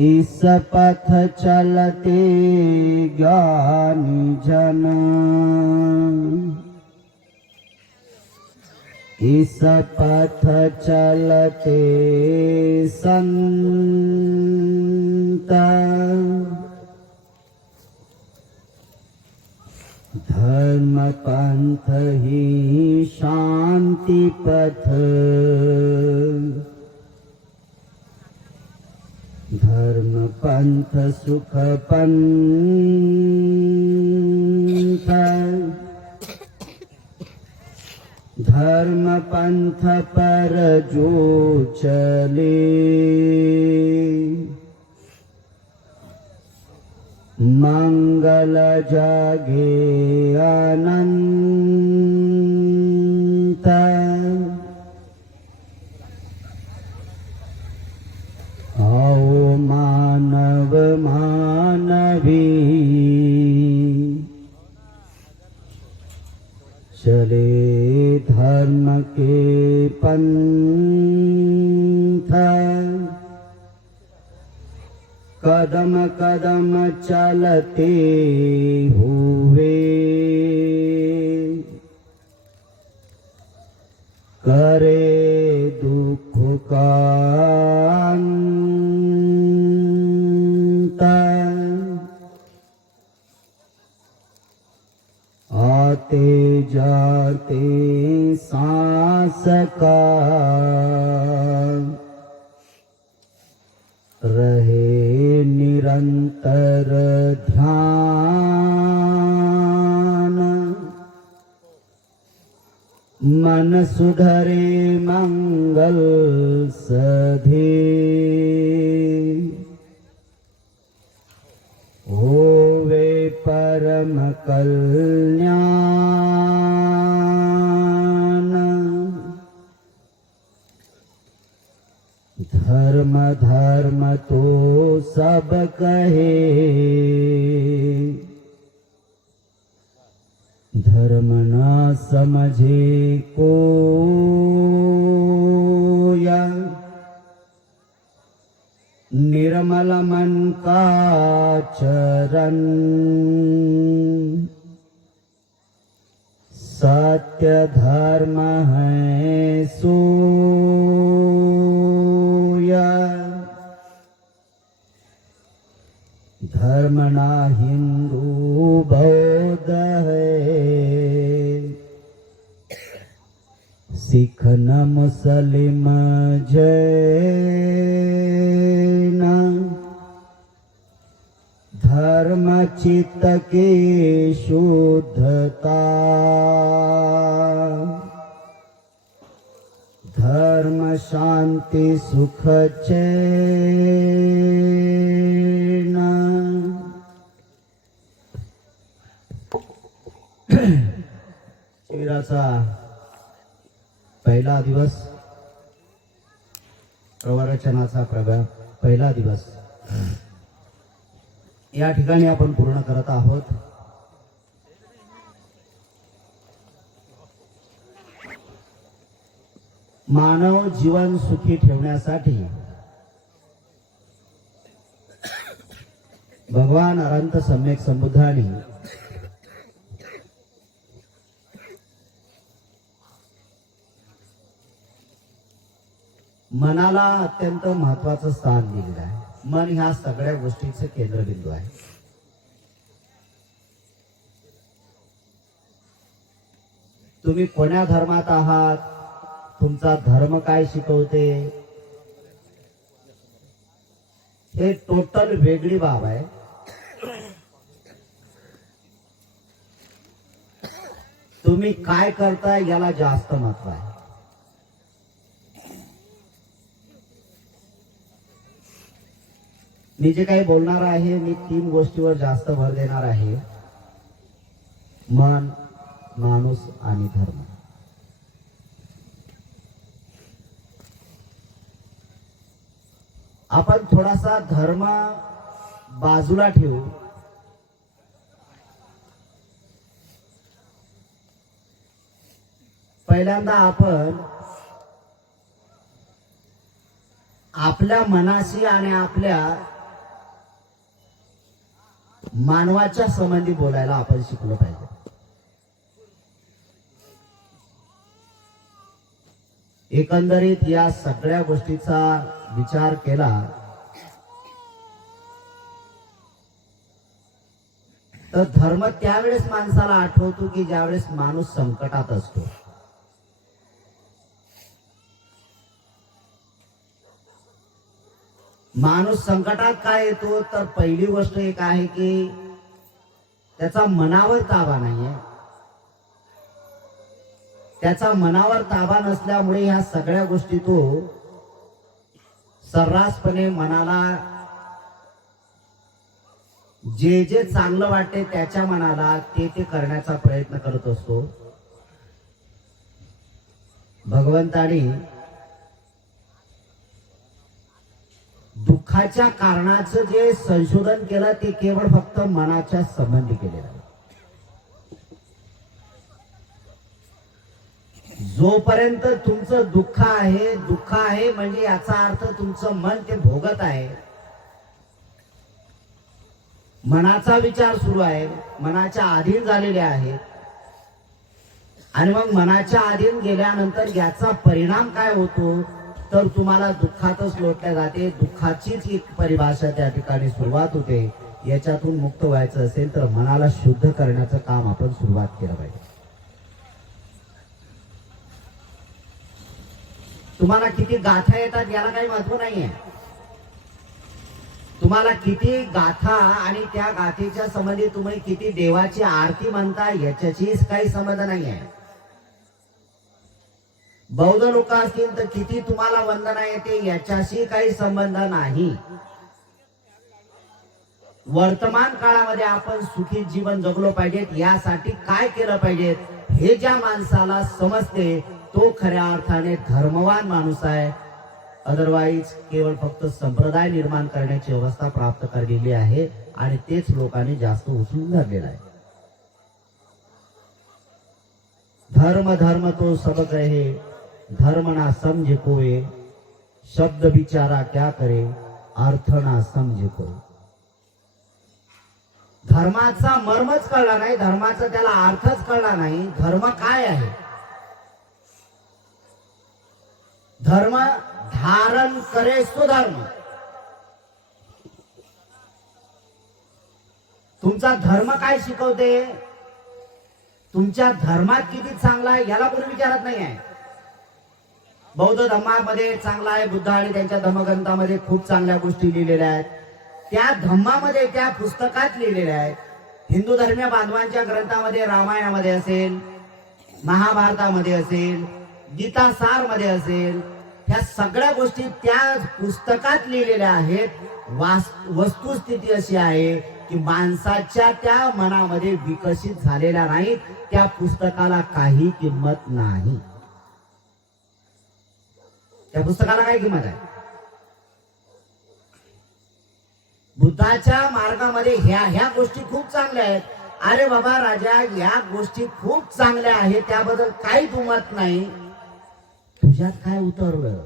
इस पथ चलते ज्ञानी जन, इस पथ चलते संत, धर्म पंथ ही शांति पथ, धर्म पंथ सुख पंथ, धर्म पंथ पर जो चले, मंगल जागे अनंत। आओ मानव मानवी, चले धर्म के पंथ, कदम कदम चलते हुए, करे दुख का अंत। आते जाते सांस का रहे निरंतर ध्यान, मन सुधरे मंगल सधे, होवे परम कल्याण। धर्म धर्म तो सब कहे, धर्म न समझे कोया, निर्मल मन का चरण, सत्य धर्म है सोया। धर्म ना हिंदू बौद्ध है, सिख न मुस्लिम जैन। धर्म चित्त की शुद्धता, धर्म शांति सुख चैन। शिबिराचा पहिला दिवस, प्रवचनाचा पहिला दिवस या ठिकाणी आपण पूर्ण करत आहोत. मानव जीवन सुखी ठेवण्यासाठी भगवान अनंत सम्यक संबुद्धांनी मनाला अत्यंत महत्वाचं स्थान दिलेलं आहे. मन ह्या सगळ्या गोष्टीचे केंद्रबिंदू आहे. तुम्ही कोण्या धर्मात आहात, तुमचा धर्म काय शिकवते, हे टोटल वेगळी बाब आहे. तुम्ही काय करताय याला जास्त महत्व आहे. मी जे काही बोलणार आहे, मी 3 गोष्टीवर जास्त भर देणार आहे. मन, माणूस आणि धर्म. आपण थोडासा धर्म बाजूला ठेवू. पहिल्यांदा आपण आपल्या मनाशी आणि आपल्या मानवाच्या संबंधी बोलायला आपण शिकलो पाहिजे. एकंदरीत या सगळ्या गोष्टीचा विचार केला तर धर्म त्यावेळेस माणसाला आठवतो की ज्यावेळेस माणूस संकटात असतो. माणूस संकटात काय येतो तर पहिली गोष्ट एक आहे की त्याचा मनावर ताबा नाहीये. त्याचा मनावर ताबा नसल्यामुळे ह्या सगळ्या गोष्टी तो सर्रासपणे मनाला जे जे चांगलं वाटते त्याच्या मनाला ते ते करण्याचा प्रयत्न करत असतो. भगवंतानी दुःखाच्या कारणाचं जे संशोधन केलं ते केवळ फक्त मनाच्या संबंधी केलेलं आहे. जोपर्यंत तुमचं दुःख आहे म्हणजे याचा अर्थ तुमचं मन ते भोगत आहे. मनाचा विचार सुरू आहे, मनाच्या अधीन झालेले आहे. आणि मग मनाच्या अधीन गेल्यानंतर याचा परिणाम काय होतो तर तुम्हाला दुःखातच लोटल्या जाते. दुःखाचीच एक परिभाषा त्या ठिकाणी सुरुवात होते. याच्यातून मुक्त व्हायचं असेल तर मनाला शुद्ध करण्याचं काम आपण सुरुवात केलं पाहिजे. तुम्हाला किती गाथा येतात याला काही महत्व नाहीये. तुम्हाला किती गाथा आणि त्या गाथेच्या संबंधी तुम्ही किती देवाची आरती म्हणता याच्याशी काही संबंध नाहीये. बौद्ध लोक असतील तर किती तुम्हाला वंदना येते याच्याशी काही संबंध नाही. वर्तमान काळामध्ये आपण सुखी जीवन जगलो पाहिजे यासाठी काय केलं पाहिजे हे ज्या माणसाला समजते तो खऱ्या अर्थाने धर्मवान माणूस आहे. अदरवाईज केवळ फक्त संप्रदाय निर्माण करण्याची अवस्था प्राप्त केलेली आहे आणि तेच लोकांनी जास्त उचलून धरलेला आहे. धर्म धर्म तो सब कहे, धर्म ना समझे कोई, शब्द बिचारा क्या करे, अर्थ ना समझे कोई. धर्माचा मर्मच कळला नाही, धर्माचा त्याला अर्थच कळला नाही. धर्म काय आहे? धर्म धारण करे सुधर्म. तुमचा धर्म काय शिकवते? तुमच्या धर्मात किती चांगला आहे याला कोणी विचारत नाही आहे. बौद्ध धर्मामध्ये चांगला आहे, बुद्ध आणि त्यांच्या धम्मग्रंथामध्ये खूप चांगल्या गोष्टी लिहिलेल्या आहेत. त्या धम्मामध्ये त्या पुस्तकात लिहिलेल्या आहेत. हिंदू धर्मीय बांधवांच्या ग्रंथामध्ये रामायणामध्ये असेल, महाभारतामध्ये असेल, गीता सार मध्ये असेल, ह्या सगळ्या गोष्टी त्या पुस्तकात लिहिलेल्या आहेत. वस्तुस्थिती अशी आहे की माणसाच्या त्या मनामध्ये विकसित झालेल्या नाहीत. त्या पुस्तकाला काही किंमत नाही. त्या पुस्तकाला काय किंमत आहे? बुद्धाच्या मार्गामध्ये ह्या गोष्टी खूप चांगल्या आहेत. अरे बाबा राजा, या गोष्टी खूप चांगल्या आहेत, त्याबद्दल काही दुमत नाही. तुझ्यात काय उतरलं?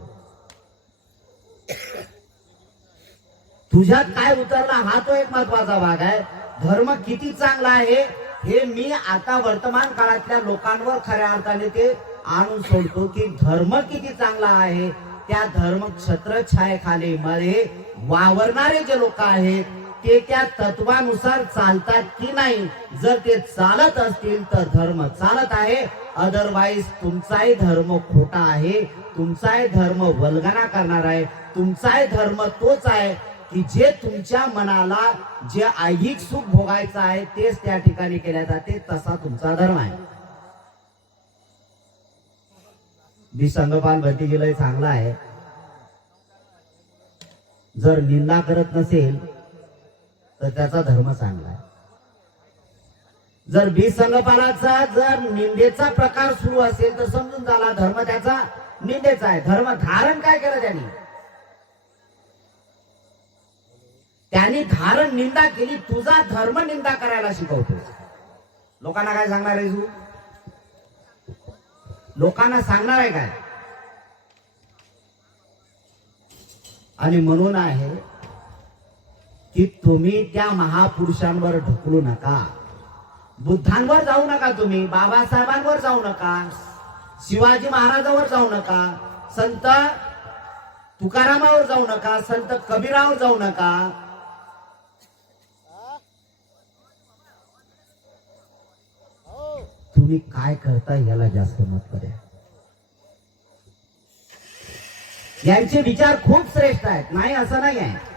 तुझ्यात काय उतरला हा तो एक महत्वाचा भाग आहे. धर्म किती चांगला आहे हे मी आता वर्तमान काळातल्या लोकांवर खऱ्या अर्थाने ते आणून सोडतो की धर्म किती चांगला आहे. त्या धर्म छत्रछायेखाली मध्ये वावरणारे जे लोक आहेत ते त्या तत्वानुसार चालतात की नाही. जर ते चालत असतील तर धर्म चालत आहे, अदरवाईज तुमचाही धर्म खोटा आहे, तुमचाही धर्म वल्गना करणार आहे. तुमचाही धर्म तोच आहे की जे तुमच्या मनाला जे ऐहिक सुख भोगायचं आहे तेच त्या ठिकाणी केल्या जाते, तसा तुमचा धर्म आहे. संघपाल भट्टीजीला चांगला आहे. जर निंदा करत नसेल तर त्याचा धर्म चांगला आहे. जर संघपालाचा जर निंदेचा प्रकार सुरू असेल तर समजून झाला धर्म त्याचा निंदेचा आहे. धर्म धारण काय केलं त्यांनी धारण निंदा केली. तुझा धर्म निंदा करायला शिकवतो. लोकांना काय सांगणार आहे तू? लोकांना सांगणार आहे काय? आणि म्हणून आहे की तुम्ही त्या महापुरुषांवर ढकलू नका. बुद्धांवर जाऊ नका, तुम्ही बाबासाहेबांवर जाऊ नका, शिवाजी महाराजांवर जाऊ नका, संत तुकारामावर जाऊ नका, संत कबीरावर जाऊ नका. तुम्ही काय करता याला जास्त महत्त्व द्या. यांचे विचार खूप श्रेष्ठ आहेत, नाही असं नाही आहे.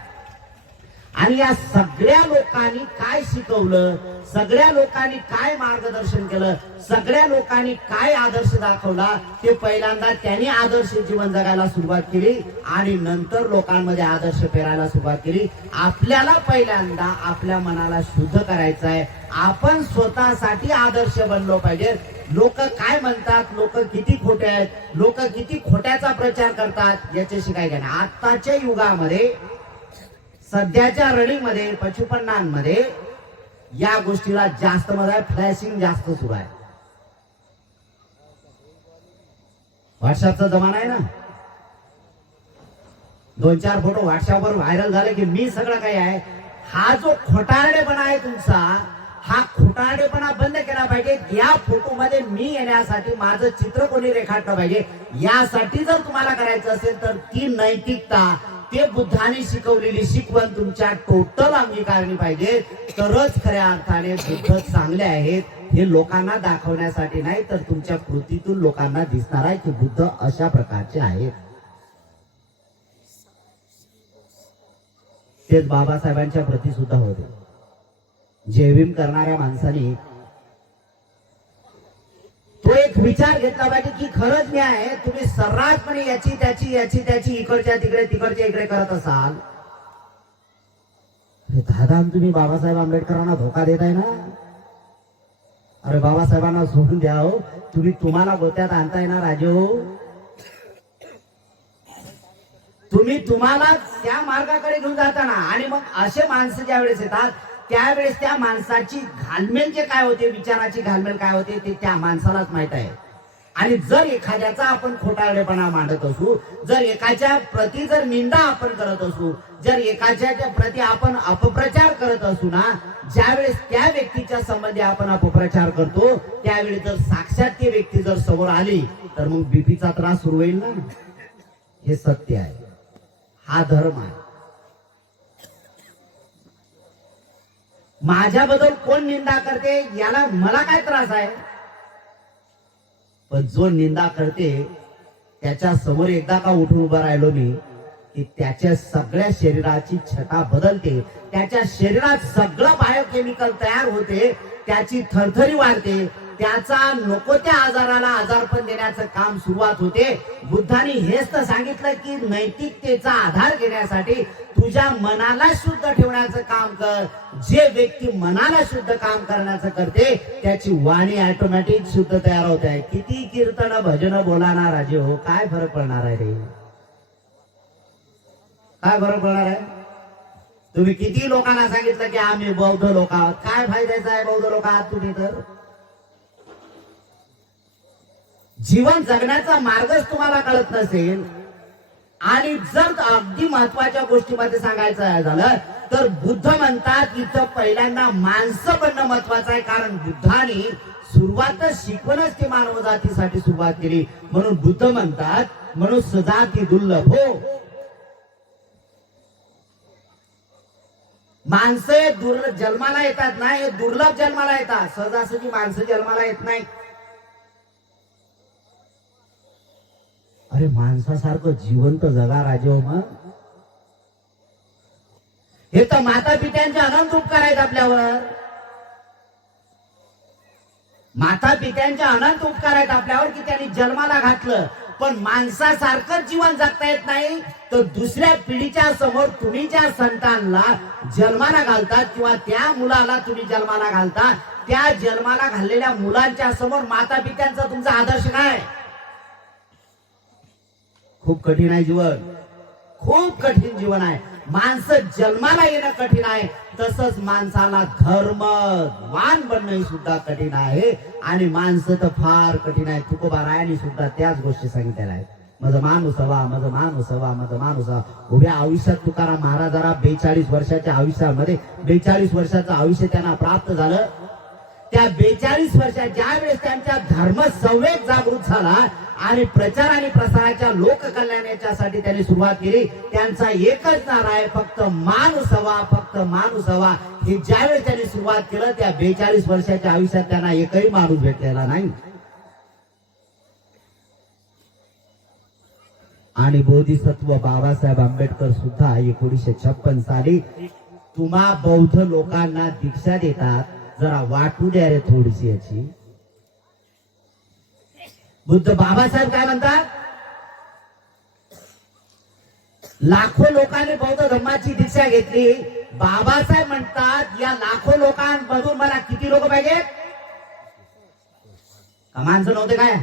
आणि या सगळ्या लोकांनी काय शिकवलं, सगळ्या लोकांनी काय मार्गदर्शन केलं, सगळ्या लोकांनी काय आदर्श दाखवला, ते पहिल्यांदा त्यांनी आदर्श जीवन जगायला सुरुवात केली आणि नंतर लोकांमध्ये आदर्श पेरायला सुरुवात केली. आपल्याला पहिल्यांदा आपल्या मनाला शुद्ध करायचं आहे. आपण स्वतःसाठी आदर्श बनलो पाहिजे. लोक काय म्हणतात, लोक किती खोटे आहेत, लोक किती खोट्याचा प्रचार करतात, याच्याशी काय घेणं. आताच्या युगामध्ये, सध्याच्या रनिंगमध्ये, 55 मध्ये या गोष्टीला जास्त मजा आहे. फ्लॅशिंग जास्त सुरू आहे. व्हॉट्सअपचा जमाना आहे ना. 2-4 फोटो व्हॉट्सअपवर व्हायरल झाले की मी सगळं काही आहे. हा जो खोटारडेपणा आहे तुमचा, हा खोटारडेपणा बंद केला पाहिजे. या फोटो मध्ये मी येण्यासाठी माझं चित्र कोणी रेखाटलं पाहिजे. यासाठी जर तुम्हाला करायचं असेल तर ती नैतिकता, ते बुद्धाने शिकवलेली शिकवण तुमच्या टोटल अंगीकारली पाहिजे. तरच खऱ्या अर्थाने बुद्ध चांगले आहेत हे लोकांना दाखवण्यासाठी नाही, तर तुमच्या कृतीतून लोकांना दिसणार आहे की बुद्ध अशा प्रकारचे आहेत. तेच बाबासाहेबांच्या प्रती सुद्धा होते. जय भीम करणाऱ्या माणसाने तो एक विचार घेतला पाहिजे की खरंच मी आहे, तुम्ही सर्रासपणे याची त्याची इकडच्या तिकडे तिकडच्या इकडे करत असाल. दादा, तुम्ही बाबासाहेब आंबेडकरांना धोका देत आहे ना. अरे बाबासाहेबांना सोडून द्या हो. तुम्हाला गोत्यात आणताय ना राजे हो. तुम्हाला त्या मार्गाकडे घेऊन जाताना. आणि मग असे माणसं ज्या वेळेस येतात त्यावेळेस त्या माणसाची घालमेल जे काय होते, विचाराची घालमेल काय होते ते त्या माणसालाच माहित आहे. आणि जर एखाद्याचा आपण खोटारडेपणा मांडत असू, जर एकाच्या प्रती जर निंदा आपण करत असू, जर एकाच्या प्रती आपण अपप्रचार करत असू ना, ज्यावेळेस त्या व्यक्तीच्या संबंधी आपण अपप्रचार करतो त्यावेळी जर साक्षात ती व्यक्ती जर समोर आली तर मग बीपीचा त्रास सुरू होईल ना. हे सत्य आहे. हा धर्म आहे. माझ्याबद्दल कोण निंदा करते याला मला काय त्रास आहे, पण जो निंदा करते त्याच्या समोर एकदा का उठून उभं राहिलो मी की त्याच्या सगळ्या शरीराची छटा बदलते, त्याच्या शरीरात सगळं बायोकेमिकल तयार होते, त्याची थरथरी वाढते, त्याचा नको त्या आजाराला आजारपण देण्याचं काम सुरुवात होते. बुद्धांनी हेच तर सांगितलं की नैतिकतेचा आधार घेण्यासाठी तुझ्या मनाला शुद्ध ठेवण्याचं काम कर. जे व्यक्ती मनाला शुद्ध काम करण्याचं करते त्याची वाणी ऑटोमॅटिक शुद्ध तयार होत आहे. किती कीर्तन भजन बोलाना राजे हो, काय फरक पडणार आहे रे, काय फरक पडणार आहे. तुम्ही किती लोकांना सांगितलं की आम्ही बौद्ध लोक आहोत, काय फायद्याचं आहे बौद्ध लोक आहात तुम्ही. तर जीवन जगण्याचा मार्गच तुम्हाला कळत नसेल. आणि जर अगदी महत्वाच्या गोष्टीमध्ये सांगायचं झालं तर बुद्ध म्हणतात इथं पहिल्यांदा माणसं बनणं महत्वाचं आहे. कारण बुद्धाने सुरुवातच शिकवणच ती मानव जातीसाठी सुरुवात केली. म्हणून बुद्ध म्हणतात मनुष्य जाती दुर्लभ हो. माणसं जन्माला येतात ना, हे दुर्लभ जन्माला येतात. सहजासहजी माणसं जन्माला येत नाही. अरे माणसासारखं जिवंत जगा राजे हो. मग हे तर माता पित्यांचे अनंत उपकार आहेत आपल्यावर. माता पित्यांचे अनंत उपकार आहेत आपल्यावर की त्यांनी जन्माला घातलं. पण माणसासारखं जीवन जगता येत नाही तर दुसऱ्या पिढीच्या समोर तुम्ही ज्या संतांना जन्माला घालतात किंवा त्या मुलाला तुम्ही जन्माला घालता, त्या जन्माला घाललेल्या मुलांच्या समोर माता पित्यांचा तुमचा आदर्श काय. खूप कठीण आहे जीवन, खूप कठीण जीवन आहे. माणसं जन्माला येणं कठीण आहे, तसंच माणसाला धर्मवान बनणं सुद्धा कठीण आहे. आणि माणसं तर फार कठीण आहे. तुकोबारायांनी सुद्धा त्याच गोष्टी सांगितलेल्या आहेत. माझं माणूस हवा, माझं माणूस हवा, माझं माणूस हवा. उभ्या आयुष्यात तुकाराम महाराजांना 42 वर्षाच्या आयुष्यामध्ये 42 वर्षाचं आयुष्य त्यांना प्राप्त झालं. त्या 42 वर्षात ज्या वेळेस त्यांच्या धर्म संवेग जागृत झाला आणि प्रचार आणि प्रसाराच्या लोककल्याणाच्यासाठी त्यांनी सुरुवात केली, त्यांचा एकच नारा आहे, फक्त माणूस हवा, फक्त माणूस हवा. हे ज्यावेळेस त्यांनी सुरुवात केलं त्या 42 वर्षाच्या आयुष्यात त्यांना एकही माणूस भेटलेला नाही. आणि बोधिसत्व बाबासाहेब आंबेडकर सुद्धा 1956 साली तुम्हा बौद्ध लोकांना दीक्षा देतात, जरा वाटू द्या रे थोडीशी याची. बुद्ध बाबासाहेब काय म्हणतात, लाखो लोकांनी बौद्ध धर्माची दीक्षा घेतली. बाबासाहेब म्हणतात या लाखो लोकांमधून मला किती लोक पाहिजेत? माणसं नव्हते काय?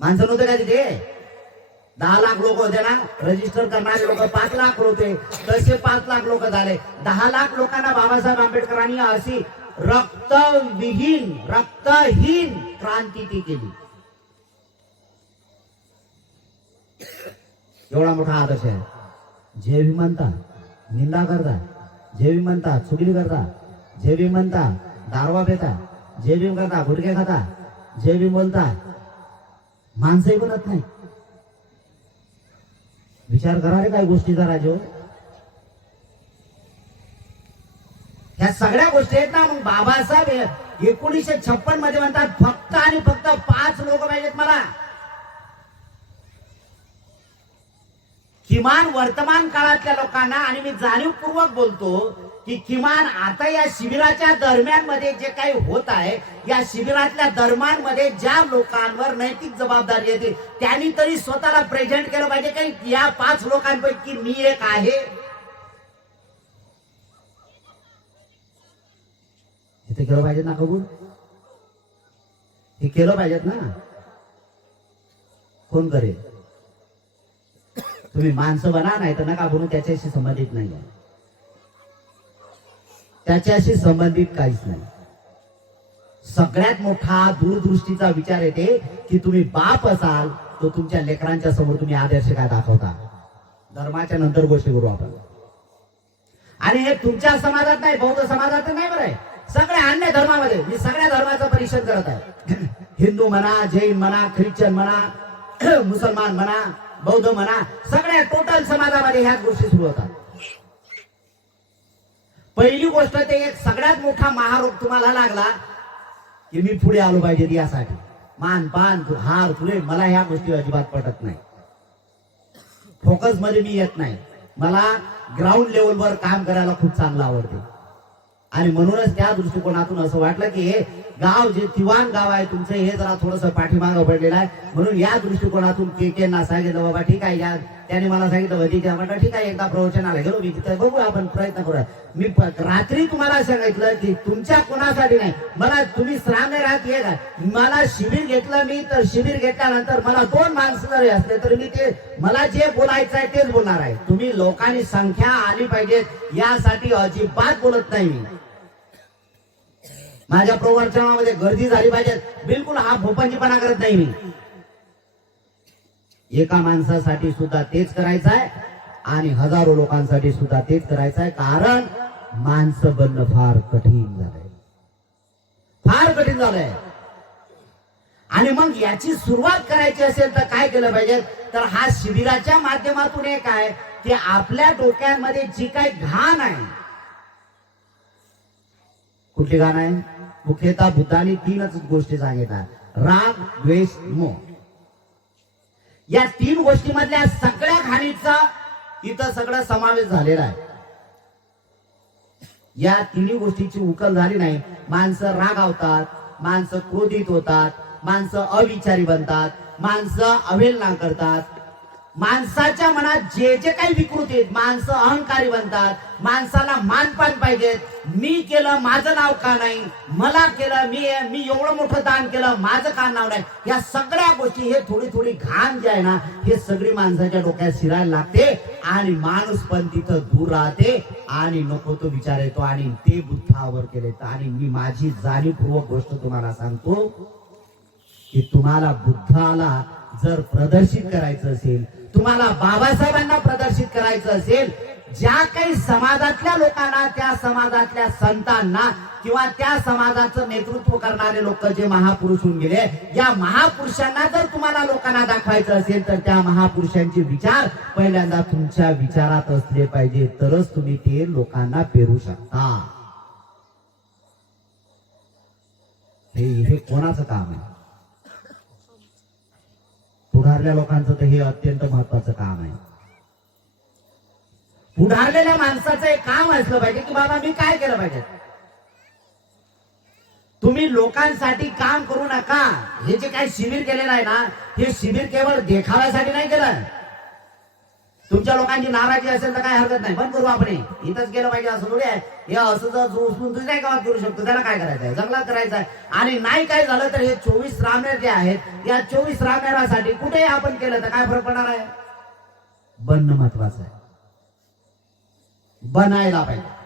माणसं नव्हते काय तिथे? 10 लाख लोक होते ना, रजिस्टर करणारे लोक 5 लाख होते, तसे 5 लाख लोक झाले. 10 लाख लोकांना बाबासाहेब आंबेडकरांनी अशी रक्तहीन क्रांती ती केली. एवढा मोठा आदर्श आहे. जे भी म्हणता निंदा करता, जे भी म्हणता चुगली करता, जे भी म्हणता दारवा पेता, जे भी करता गुटखे खाता, जे भी बोलता माणसंही बनत नाही. विचार करा रे काय गोष्टीचा राजो. ह्या सगळ्या गोष्टी आहेत ना. मग बाबासाहेब 1956 मध्ये म्हणतात फक्त आणि फक्त 5 लोक पाहिजेत मला. किमान वर्तमान काळातल्या लोकांना, आणि मी जाणीवपूर्वक बोलतो की किमान आता या शिबिराच्या दरम्यान मध्ये जे काही होत आहे, या शिबिरातल्या दरम्यान मध्ये ज्या लोकांवर नैतिक जबाबदारी येते त्यांनी तरी स्वतःला प्रेझेंट केलं पाहिजे की या 5 लोकांपैकी मी एक आहे. इथे केलं पाहिजेत ना कबूल? हे केलं पाहिजेत ना. कोण करेल? तुम्ही माणसं बना, नाही तर नका बनू. त्याच्याशी संबंधित नाही आहे, त्याच्याशी संबंधित काहीच नाही. सगळ्यात मोठा दूरदृष्टीचा विचार येते की तुम्ही बाप असाल तो तुमच्या लेकरांच्या समोर तुम्ही आदर्श काय दाखवता. धर्माच्या नंतर गोष्टी करू आपण. आणि हे तुमच्या समाजात नाही, बौद्ध समाजात नाही, बरं आहे, सगळ्या अन्य धर्मामध्ये. मी सगळ्या धर्माचं परिषद करत आहे. हिंदू म्हणा, जैन म्हणा, ख्रिश्चन म्हणा, मुसलमान म्हणा, बौद्ध म्हणा, सगळ्या टोटल समाजामध्ये ह्याच गोष्टी सुरू होतात. पहिली गोष्ट ते एक सगळ्यात मोठा महारोग तुम्हाला लागला की मी पुढे आलो पाहिजे यासाठी. मानपान हार तुले, मला ह्या गोष्टी अजिबात पटत नाही. फोकस मध्ये मी येत नाही. मला ग्राउंड लेवलवर काम करायला खूप चांगलं आवडते. आणि म्हणूनच त्या दृष्टिकोनातून असं वाटलं की हे गाव जे दिवाण गाव आहे तुमचं, हे जरा थोडंसं पाठीमागं पडलेलं आहे. म्हणून या दृष्टिकोनातून केकेंना सांगितलं बाबा ठीक आहे, या त्याने मला सांगितलं वधीच्या म्हटलं ठीक आहे, एकदा प्रवचनाला गेलो मी तिथे, बघू आपण प्रयत्न करूया. मी रात्री तुम्हाला सांगितलं की तुमच्या कोणासाठी नाही, मला तुम्ही श्रावणे राहत ये का, मला शिबिर घेतलं मी, तर शिबिर घेतल्यानंतर मला 2 माणसं जरी असले तर मी ते मला जे बोलायचं आहे तेच बोलणार आहे. तुम्ही लोकांनी संख्या आली पाहिजेत यासाठी अजिबात बोलत नाही मी. माझ्या प्रवचनामध्ये गर्दी झाली पाहिजे, बिलकुल हा भोपंजीपणा करत नाही मी. एका माणसासाठी सुद्धा तेच करायचं आहे आणि हजारो लोकांसाठी सुद्धा तेच करायचं आहे. कारण माणसं बनणं फार कठीण झालंय, फार कठीण झालंय. आणि मग याची सुरुवात करायची असेल तर काय केलं पाहिजे, तर हा शिबिराच्या माध्यमातून एक आहे की आपल्या डोक्यांमध्ये जी काही घाण आहे. कुठली घाण आहे? मुख्यतः बुद्धांनी 3च गोष्टी सांगितल्या, राग, द्वेष, मोह. या 3 गोष्टीमधल्या सगळ्या घाणीचा इथं सगळं समावेश झालेला आहे. या 3 गोष्टीची उकल झाली नाही, माणसं रागावतात, माणसं क्रोधित होतात, माणसं अविचारी बनतात, माणसं अवहेलना करतात, माणसाच्या मनात जे जे काही विकृती आहेत, माणसं अहंकारी बनतात, माणसाला मानपान पाहिजे. मी केलं माझं नाव का नाही, मला केलं मी एवढं मोठं दान केलं माझं का नाव नाही. या सगळ्या गोष्टी, हे थोडी थोडी घाण जे आहे ना, हे सगळी माणसाच्या डोक्यात शिरायला लागते आणि माणूस पण तिथं दूर राहते आणि नको तो विचार येतो आणि ते बुद्धावर केले. आणि मी माझी जाणीवपूर्वक गोष्ट तुम्हाला सांगतो की तुम्हाला बुद्धाला जर प्रदर्शित करायचं असेल, तुम्हाला बाबासाहेबांना प्रदर्शित करायचं असेल, ज्या काही समाजातल्या लोकांना, त्या समाजातल्या संतांना किंवा त्या समाजाचं नेतृत्व करणारे लोक जे महापुरुष होऊन गेले, या महापुरुषांना जर तुम्हाला लोकांना दाखवायचं असेल तर त्या महापुरुषांचे विचार पहिल्यांदा तुमच्या विचारात असले पाहिजे, तरच तुम्ही ते लोकांना पेरू शकता. हे कोणाचं काम आहे? पुढारल्या लोकांचं तर हे अत्यंत महत्वाचं काम आहे. पुढारलेल्या माणसाचं एक काम असलं पाहिजे की बाबा मी काय केलं पाहिजे. तुम्ही लोकांसाठी काम करू नका. हे जे काही शिबिर केलेलं आहे ना, हे शिबिर केवळ देखाव्यासाठी नाही केलं. तुमच्या लोकांची नाराजी असेल तर काय हरकत नाही, बंद करू आपण, इथंच गेलं पाहिजे असं थोडी आहे. हे असं जर उचलून दुसऱ्या गावात करू शकतो, त्याला काय करायचं आहे, जंगलात करायचं आहे. आणि नाही काय झालं तर हे 24 रामनेर जे आहेत, या 24 रामनेरासाठी कुठेही आपण केलं तर काय फरक पडणार आहे. बनणं महत्वाचं आहे, बनायला पाहिजे.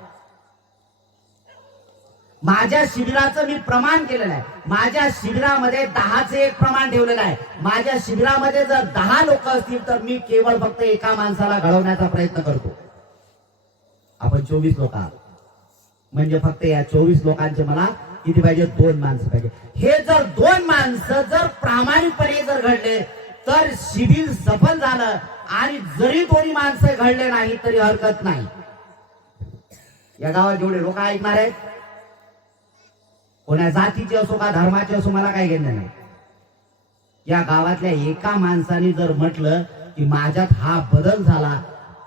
माझ्या शिबिराचं मी प्रमाण केलेलं आहे. माझ्या शिबिरामध्ये 10चे एक प्रमाण ठेवलेलं आहे. माझ्या शिबिरामध्ये जर 10 लोक असतील तर मी केवळ फक्त एका माणसाला घडवण्याचा प्रयत्न करतो. आपण 24 लोक आहात म्हणजे फक्त या 24 लोकांचे मला किती पाहिजे, 2 माणसं पाहिजे. हे जर 2 माणसं जर प्रामाणिकपणे जर घडले तर शिबिर सफल झालं. आणि जरी 2 माणसं घडले नाही तरी हरकत नाही. या गावात जेवढे लोक ऐकणार आहेत, कोणा जातीचे असो का धर्माचे असो, मला काय घेणं नाही. या गावातल्या एका माणसाने जर म्हटलं की माझ्यात हा बदल झाला,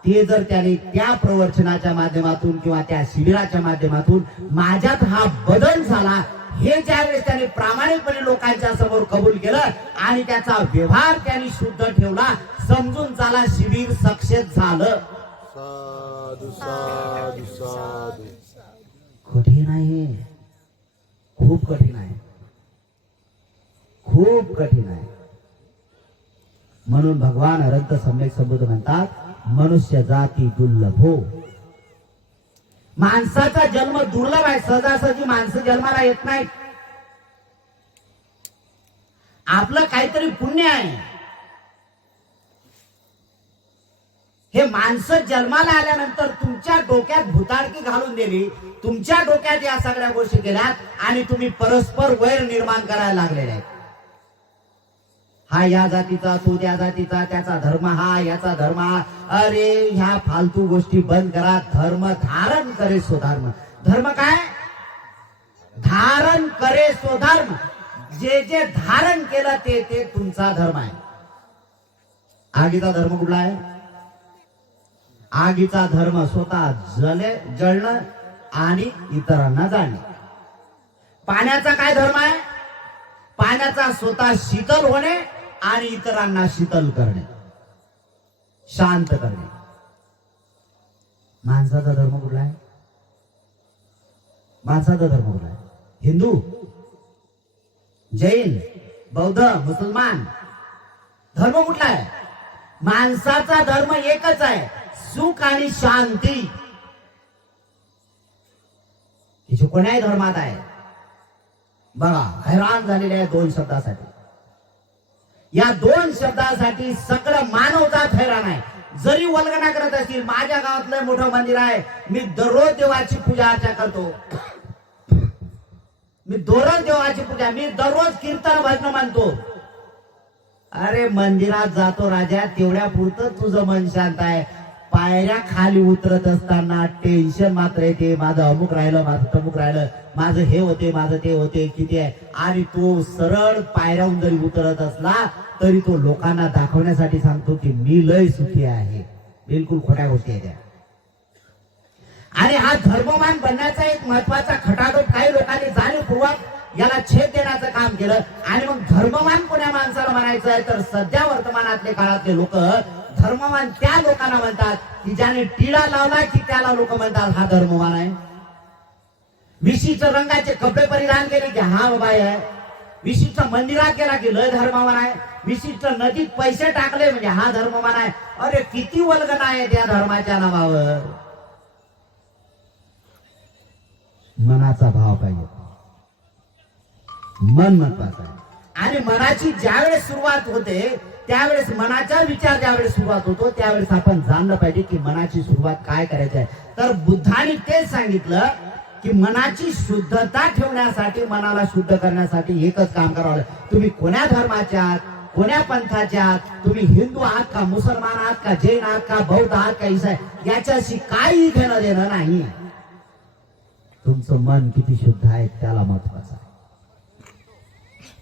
ते जर त्याने त्या प्रवचनाच्या माध्यमातून किंवा त्या शिबिराच्या माध्यमातून माझ्यात हा बदल झाला, हे ज्यावेळेस त्याने प्रामाणिकपणे लोकांच्या समोर कबूल केलं आणि त्याचा व्यवहार त्यांनी शुद्ध ठेवला, समजून चला शिबिर सक्सेस झालं. साधू साधू साधू. कठीण आहे, खूप कठीण आहे, खूप कठीण आहे. म्हणून भगवान अनंत सम्यक संबुद्ध म्हणतात, मनुष्य जाती दुर्लभो. माणसाचा जन्म दुर्लभ आहे. सहजासहजी माणसं जन्माला येत नाहीत. आपलं काहीतरी पुण्य आहे. हे माणसं जन्माला आल्यानंतर तुमच्या डोक्यात भुताडकी घालून दिली, तुमच्या डोक्यात या सगळ्या गोष्टी केल्यात आणि तुम्ही परस्पर वैर निर्माण करायला लागलेले आहेत. हा या जातीचा, तो त्या जातीचा, त्याचा धर्म हा, याचा धर्म हा. अरे ह्या फालतू गोष्टी बंद करा. धर्म धारण करे स्वधर्म. धर्म काय? धारण करे स्वधर्म. जे जे धारण केलं ते ते तुमचा धर्म आहे. आगीचा धर्म कुठला आहे? आगीचा धर्म स्वतः जळणं आणि इतरांना जाणणे. पाण्याचा काय धर्म आहे? पाण्याचा स्वतः शीतल होणे आणि इतरांना शीतल करणे, शांत करणे. माणसाचा धर्म कुठला आहे? माणसाचा धर्म कुठला आहे? हिंदू, जैन, बौद्ध, मुसलमान. धर्म कुठला आहे? माणसाचा धर्म एकच आहे, सुख आणि शांती. हे कोण्याही धर्मात आहे. बघा, हैराण झालेले आहे 2 शब्दासाठी. या 2 शब्दासाठी सगळं मानवजात हैराण आहे. जरी वल्गना करत असतील, माझ्या गावातलं मोठं मंदिर आहे, मी दररोज देवाची पूजा अर्चा करतो, मी दररोज देवाची पूजा, मी दररोज कीर्तन भजन मानतो. अरे मंदिरात जातो राजा, तेवढ्या पुरतं तुझं मन शांत आहे. पायऱ्या खाली उतरत असताना टेन्शन मात्र येते, माझं अमुक राहिलं, माझं तमुक राहिलं, माझं हे होते, माझं ते होते, किती आहे. आणि तो सरळ पायऱ्याहून जरी उतरत असला तरी तो लोकांना दाखवण्यासाठी सांगतो की मी लय सुखी आहे. बिलकुल खोट्या गोष्टी आहेत. आणि हा धर्मवान बनण्याचा एक महत्वाचा खटाटोप काही लोकांनी जाणीवपूर्वक याला छेद देण्याचं काम केलं. आणि मग धर्मवान कोण्या माणसाला म्हणायचं आहे तर सध्या वर्तमानातले काळातले लोक धर्मवान त्या लोकांना म्हणतात की ज्याने टिळा लावला की त्याला लोक म्हणतात हा धर्मवान आहे. विशिष्ट रंगाचे कपडे परिधान केले की हा बाबा आहे. विशिष्ट मंदिरात गेला की लय धर्मवान आहे. विशिष्ट नदीत पैसे टाकले म्हणजे हा धर्मवान आहे. अरे किती वल्गना आहे त्या धर्माच्या नावावर. मनाचा भाव पाहिजे, मन महत्वाचा आहे. आणि मनाची ज्यावेळेस सुरुवात होते त्यावेळेस मनाचा विचार ज्यावेळेस सुरुवात होतो त्यावेळेस आपण जाणलं पाहिजे की मनाची सुरुवात काय करायची आहे. तर बुद्धाने तेच सांगितलं की मनाची शुद्धता ठेवण्यासाठी, मनाला शुद्ध करण्यासाठी एकच काम करावं. तुम्ही कोण्या धर्माचे आहात, कोण्या पंथाचे आहात, तुम्ही हिंदू आहात का, मुसलमान आहात का, जैन आहात का, बौद्ध आहात का, ईसाई, याच्याशी काही घेणं देणं नाही. तुमचं मन किती शुद्ध आहे त्याला महत्वाचं आहे.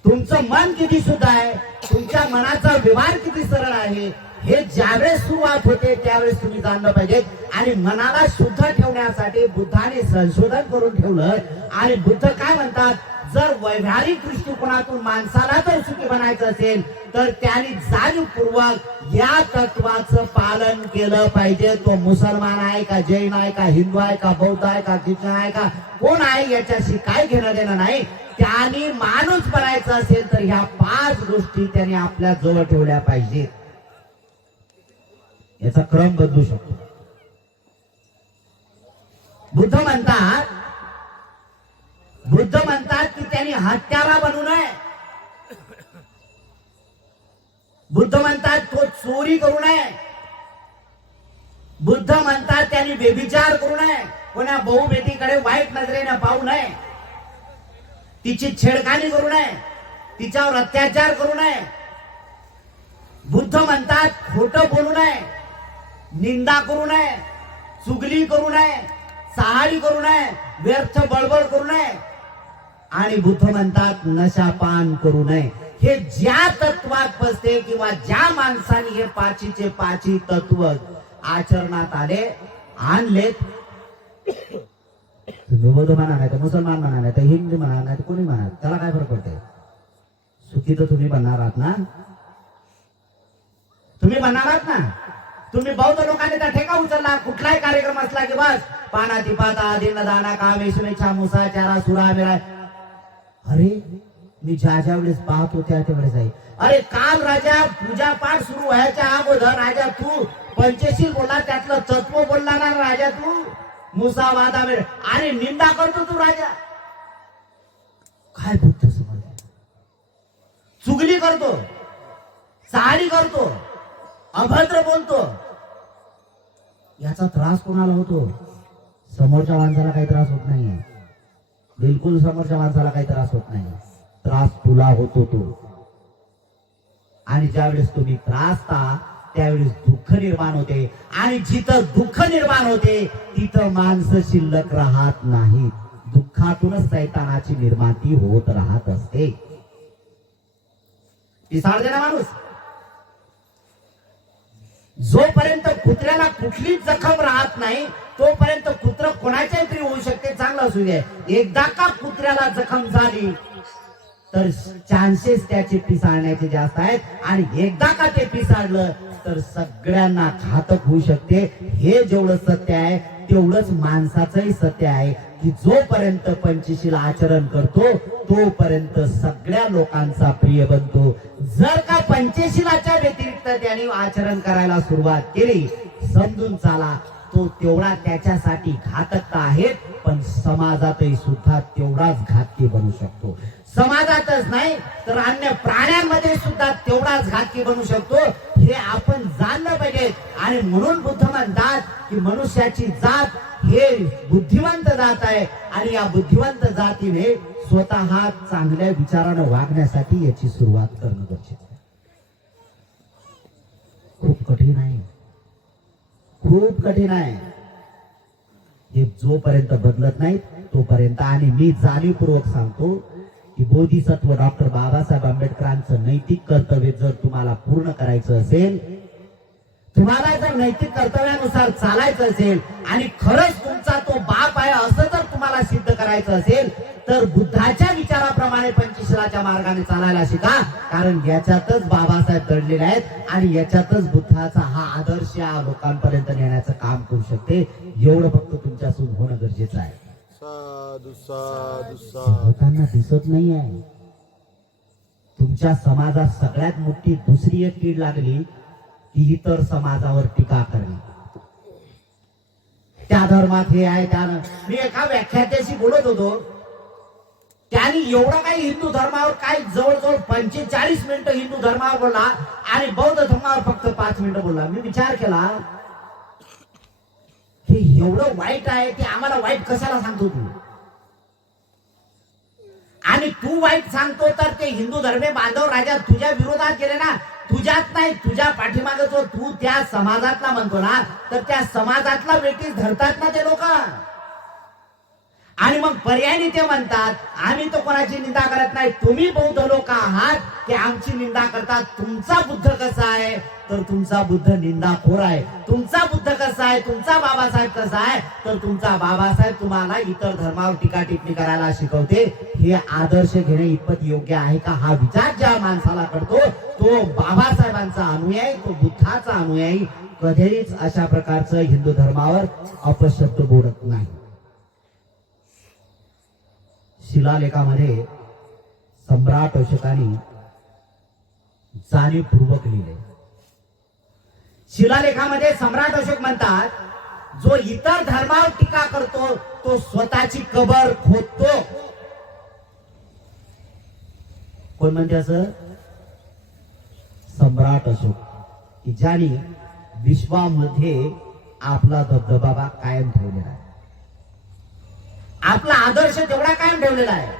तुमचं मन किती शुद्ध आहे, तुमच्या मनाचा व्यवहार किती सरळ आहे, हे ज्यावेळेस सुरुवात होते त्यावेळेस तुम्ही जाणलं पाहिजे. आणि मनाला शुद्ध ठेवण्यासाठी बुद्धाने संशोधन करून ठेवलं. आणि बुद्ध काय म्हणतात, जर वैधानिक दृष्टिकोनातून माणसाला जर सुखी बनायचं असेल तर त्यांनी जाणीवपूर्वक या तत्वाचं पालन केलं पाहिजे. तो मुसलमान आहे का, जैन आहे का, हिंदू आहे का, बौद्ध आहे का, ख्रिश्चन आहे का, कोण आहे याच्याशी काय घेणं देणं नाही. त्यांनी माणूस बनायचं असेल तर ह्या 5 गोष्टी त्यांनी आपल्या जवळ ठेवल्या पाहिजेत. याचा क्रम बदलू शकतो. बुद्ध म्हणतात की त्यांनी हत्यारा बनू नये. बुद्ध म्हणतात तो चोरी करू नये. बुद्ध म्हणतात त्यांनी व्यभिचार करू नये, कोणा बहु बेटीकडे वाईट नजरेने पाहू नये, तिची छेडखानी करू नये, तिच्यावर अत्याचार करू नये. बुद्ध म्हणतात खोटं बोलू नये, निंदा करू नये, चुगली करू नये, चहाडी करू नये, व्यर्थ बळबळ करू नये. आणि बुद्ध म्हणतात नशापान करू नये. हे ज्या तत्वात बसते किंवा ज्या माणसाने हे पाचीचे 5 तत्व आचरणात आणलेत, तुम्ही बौद्ध म्हणा नाही तर मुसलमान म्हणा नाही तर हिंदू म्हणा नाही तर कोणी म्हणा, त्याला काय फरक पडते. सुखी तर तुम्ही बनणार आहात ना, तुम्ही बनणार आहात ना. तुम्ही बौद्ध लोकांनी त्या ठेका उचलला, कुठलाही कार्यक्रम असला की बस पानाती पाता दिन दाना कामे शुभेच्छा मुसाचारा सुरा मेरा. अरे मी ज्या वेळेस पाहतो त्या वेळेस आहे. अरे काल राजा पूजा पाठ सुरू व्हायच्या अगोदर राजा तू पंचशील बोलला, त्यातलं तत्व बोलला ना राजा तू, मुसा वादा मेरे. अरे निंदा करतो तू राजा, काय बुद्ध समज, चुगली करतो, चाळी करतो, अभद्र बोलतो. याचा त्रास कोणाला होतो? समोरच्या माणसाला काही त्रास होत नाहीये, बिलकुल समोरच्या माणसाला काही त्रास होत नाही. त्रास तुला होतो तो. आणि ज्यावेळेस तुम्ही त्रासता त्यावेळेस दुःख निर्माण होते. आणि जिथं दुःख निर्माण होते तिथं माणसं शिल्लक राहत नाही. दुःखातूनच सैतानाची निर्माती होत राहत असते. पिसाळते ना माणूस. जोपर्यंत कुत्र्याला कुठलीच जखम राहत नाही तोपर्यंत कुत्र कोणाच्याही तरी होऊ शकते, चांगलं असू दे. एकदा का कुत्र्याला जखम झाली तर चान्सेस त्याचे पिसाळण्याचे जास्त आहेत. आणि एकदा का ते पिसाळलं तर सगळ्यांना घातक होऊ शकते. हे जेवढं सत्य आहे तेवढंच माणसाचंही सत्य आहे की जोपर्यंत पंचशील आचरण करतो तोपर्यंत सगळ्या लोकांचा प्रिय बनतो. जर का पंचशीलाच्या व्यतिरिक्त त्यांनी आचरण करायला सुरुवात केली, समजून चाला तो तेवढा त्याच्यासाठी घातक आहे, पण समाजातही सुद्धा तेवढाच घातकी बनू शकतो. समाजातच नाही तर अन्य प्राण्यांमध्ये सुद्धा तेवढाच घातकी बनू शकतो. हे आपण जाणलं पाहिजे. आणि म्हणून बुद्ध म्हणतात की मनुष्याची जात हे बुद्धिवंत जात आहे. आणि या बुद्धिवंत जातीने स्वतः चांगल्या विचारानं वागण्यासाठी याची सुरुवात करणं गरजेचं आहे. खूप कठीण आहे, खूप कठीण आहे. हे जोपर्यंत बदलत नाही तोपर्यंत. आणि मी जाणीवपूर्वक सांगतो की बोधिसत्व डॉक्टर बाबासाहेब आंबेडकरांचं नैतिक कर्तव्य जर तुम्हाला पूर्ण करायचं असेल, तुम्हाला जर नैतिक कर्तव्यानुसार चालायचं असेल आणि खरंच तुमचा तो बाप आहे असं जर तुम्हाला सिद्ध करायचं असेल तर बुद्धाच्या विचाराप्रमाणे पंचशीलाच्या मार्गाने चालायला शिका. कारण याच्यातच बाबासाहेब दडलेले आहेत आणि याच्यातच बुद्धाचा हा आदर्श या लोकांपर्यंत नेण्याचं काम करू शकते. एवढं फक्त तुमच्यासून होणं गरजेचं आहे. साधू साधू साधू. लोकांना दिसत नाही आहे. तुमच्या समाजात सगळ्यात मोठी दुसरी एक कीड लागली की इतर समाजावर टीका करणे. त्या धर्मात हे आहे, त्या मी एका व्याख्यात्याशी बोलत होतो. त्या त्यांनी एवढा काही हिंदू धर्मावर काय जवळजवळ 45 मिनिटं हिंदू धर्मावर बोलला आणि बौद्ध धर्मावर फक्त 5 मिनिटं बोलला. मी विचार केला हे एवढं वाईट आहे ते आम्हाला वाईट कशाला सांगतो तू, आणि तू वाईट सांगतो तर ते हिंदू धर्मे बांधव राजा तुझ्या विरोधात गेले ना, तुझ्यात नाही तुझ्या पाठीमागे जो तू त्या समाजातला म्हणतो ना, तर त्या समाजातला वेटीस धरतात ना ते लोक. आणि मग पर्यायी ते म्हणतात आम्ही तो कोणाची निंदा करत नाही, तुम्ही बौद्ध लोक आहात ते आमची निंदा करतात. तुमचा बुद्ध कसा आहे तर तुमचा बुद्ध निंदाखोर आहे. तुमचा बुद्ध कसा आहे, तुमचा बाबासाहेब कसा आहे तर तुमचा बाबासाहेब तुम्हाला इतर धर्मावर टीका टिप्पणी करायला शिकवते. हे आदर्श घेणे इतपत योग्य आहे का? हा विचार ज्या माणसाला करतो तो बाबासाहेबांचा अनुयायी, तो बुद्धाचा अनुयायी कधीच अशा प्रकारचं हिंदू धर्मावर अपशब्द बोलत नाही. शिलालेखामध्ये सम्राट अशोकाने जाणीवपूर्वक लिहिले. शिलालेखामध्ये सम्राट अशोक म्हणतात, जो इतर धर्मावर टीका करतो तो स्वतःची कबर खोदतो. कोण म्हणते असं? सम्राट अशोक, की ज्याने विश्वामध्ये आपला दबदबा कायम ठेवलेला आहे, आपला आदर्श तेवढा कायम ठेवलेला आहे.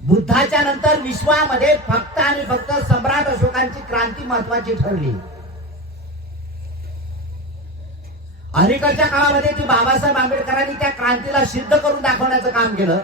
बुद्धाच्या नंतर विश्वामध्ये फक्त आणि फक्त सम्राट अशोकांची क्रांती महत्वाची ठरली. अलीकडच्या काळामध्ये ती बाबासाहेब आंबेडकरांनी त्या क्रांतीला सिद्ध करून दाखवण्याचं काम केलं.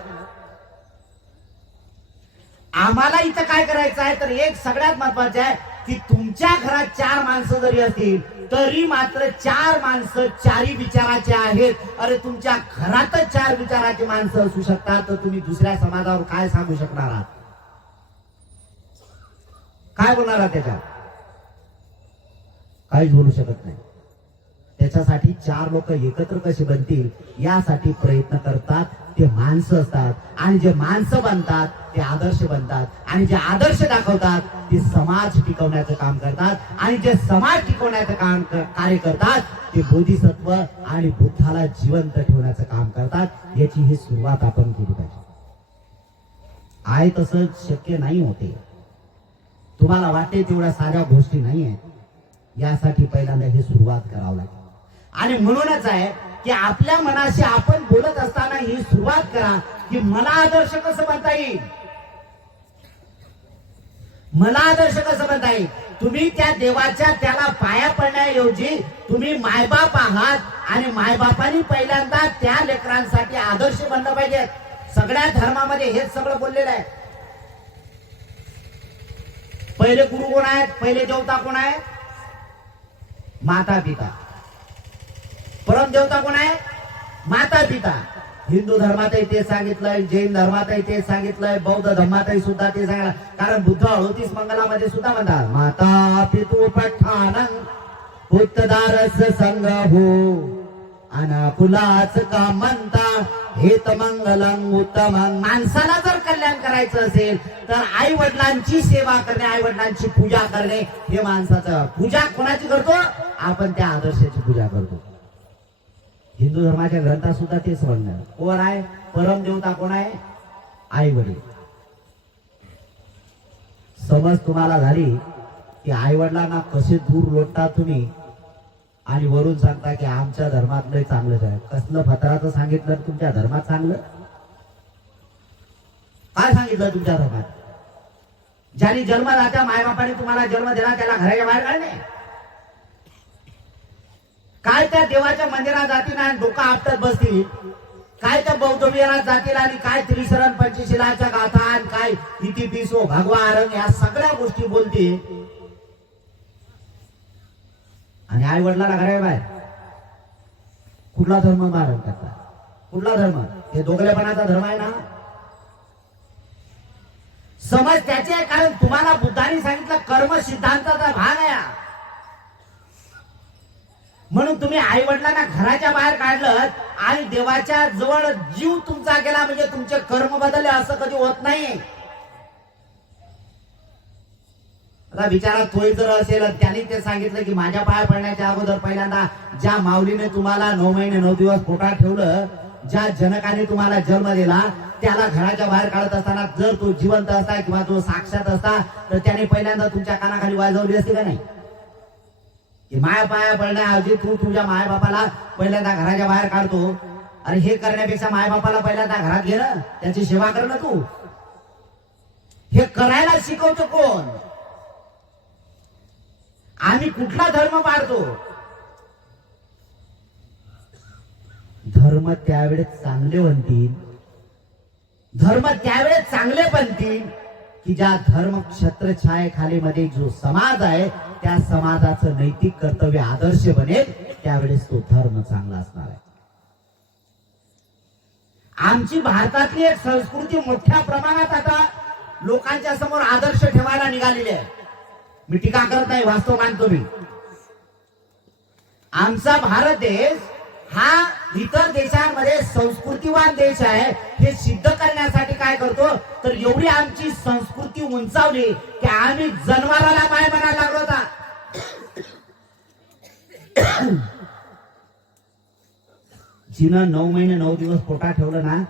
आम्हाला इथं काय करायचं आहे तर एक सगळ्यात महत्वाचं आहे की तुमच्या घरात 4 माणसं जरी असतील तरी मात्र 4 माणसं 4ही विचाराचे आहेत. अरे तुमच्या घरातच 4 विचाराची माणसं असू शकतात तर तुम्ही दुसऱ्या समाजावर काय सांगू शकणार आहात? काय बोलणार आहात त्याच्यात? काहीच बोलू शकत नाही. त्याच्यासाठी 4 लोक एकत्र कसे बनतील यासाठी प्रयत्न करतात. ते माणसं असतात आणि जे माणसं बनतात ते आदर्श बनतात आणि जे आदर्श दाखवतात ते समाज टिकवण्याचं काम करतात आणि जे समाज टिकवण्याचं काम कार्य करतात ते बोधिसत्व आणि बुद्धाला जिवंत ठेवण्याचं काम करतात. याची ही सुरुवात आपण केली पाहिजे. आहे तसं शक्य नाही होते. तुम्हाला वाटते तेवढ्या साऱ्या गोष्टी नाही आहेत. यासाठी पहिल्यांदा हे सुरुवात करावं लागेल आणि म्हणूनच आहे की आपल्या मनाशी आपण बोलत असताना ही सुरुवात करा की मला आदर्श कसं बनता येईल, मला आदर्श कसं बनता येईल. तुम्ही त्या देवाच्या त्याला पाया पडण्याऐवजी तुम्ही मायबाप आहात आणि मायबापांनी पहिल्यांदा त्या लेकरांसाठी आदर्श बनलं पाहिजे. सगळ्या धर्मामध्ये हेच सगळं बोललेलं आहे. पहिले गुरु कोण आहेत, पहिले देवता कोण आहे? माता पिता. परम देवता कोण आहे? माता पिता. हिंदू धर्मातही ते सांगितलंय, जैन धर्मातही ते सांगितलंय, बौद्ध धर्मातही सुद्धा ते सांगितलं. कारण बुद्ध 38 मंगलामध्ये सुद्धा म्हणतात माता पितू पठानं पुत्रदारस संग हो अनाकुलाच का म्हणता हेत मंगलं उत्तमं. माणसाला जर कल्याण करायचं असेल तर आई वडिलांची सेवा करणे, आई वडिलांची पूजा करणे हे माणसाचं. पूजा कोणाची करतो आपण? त्या आदर्शाची पूजा करतो. हिंदू धर्माच्या ग्रंथात सुद्धा तेच म्हणणं. कोण आहे परम देवता? कोण आहे? आई वडील. समज तुम्हाला झाली की आई वडिलांना कसे दूर लोटता तुम्ही आणि वरून सांगता की आमच्या धर्मातलं चांगलंच आहे. कसलं फतराचं सांगितलं तुमच्या धर्मात चांगलं? काय सांगितलं तुमच्या धर्मात? ज्यांनी जन्मदात्या मायबापाने तुम्हाला जन्म दिला त्याला घराच्या बाहेर काढणे? काय त्या देवाच्या मंदिरात जातील आणि डोकं आपटत बसतील, काय त्या बौद्ध विहारात जातील आणि काय त्रिशरण पंचशिलाच्या गाथा आणि काय इतिपिसो भगवा रंग या सगळ्या गोष्टी बोलतील आणि आई वडिलांना घराच्या बाहेर. कुठला धर्म मारण करता? कुठला धर्म? हे दोघलेपणाचा धर्म आहे ना. समज त्याचे कारण तुम्हाला बुद्धांनी सांगितलं कर्म सिद्धांताचा भाग आहे म्हणून तुम्ही आई वडिलांना घराच्या बाहेर काढलं आणि देवाच्या जवळ जीव तुमचा गेला म्हणजे तुमचे कर्म बदलले असं कधी होत नाही. आता विचारात तोय जर असेल त्यांनी ते सांगितलं की माझ्या पाया पडण्याच्या अगोदर पहिल्यांदा ज्या माऊलीने तुम्हाला 9 महिने 9 दिवस पोटात ठेवलं, ज्या जनकाने तुम्हाला जन्म दिला त्याला घराच्या बाहेर काढत असताना जर तो जिवंत असता किंवा तो साक्षात असता तर त्याने पहिल्यांदा तुमच्या कानाखाली वाजवली असते का नाही? की माया पाया पडण्याऐवजी तू तुझ्या मायबापाला पहिल्यांदा घराच्या बाहेर काढतो. अरे हे करण्यापेक्षा मायबापाला पहिल्यांदा घरात घे ना, त्याची सेवा कर ना तू. हे करायला शिकवतो कोण? आम्ही कुठला धर्म पाळतो? धर्म त्यावेळेस चांगले बनतील, धर्म त्यावेळेस चांगले बनतील की ज्या धर्म छत्रछायेखाली मध्ये जो समाज आहे त्या समाजाचं नैतिक कर्तव्य आदर्श बनेल, त्यावेळेस तो धर्म चांगला असणार आहे. आमची भारतातली एक संस्कृती मोठ्या प्रमाणात आता लोकांच्या समोर आदर्श ठेवायला निघालेली आहे. मी टीका करत नाही, वास्तव मानतो मी. आमचा भारत देश हा इतर देशांमध्ये संस्कृतीवान देश आहे हे सिद्ध करण्यासाठी काय करतो तर एवढी आमची संस्कृती उंचावली की आम्ही जनावराला माय म्हणायला लागलो होता. जिनं 9 महिने 9 दिवस पोटा ठेवलं ना,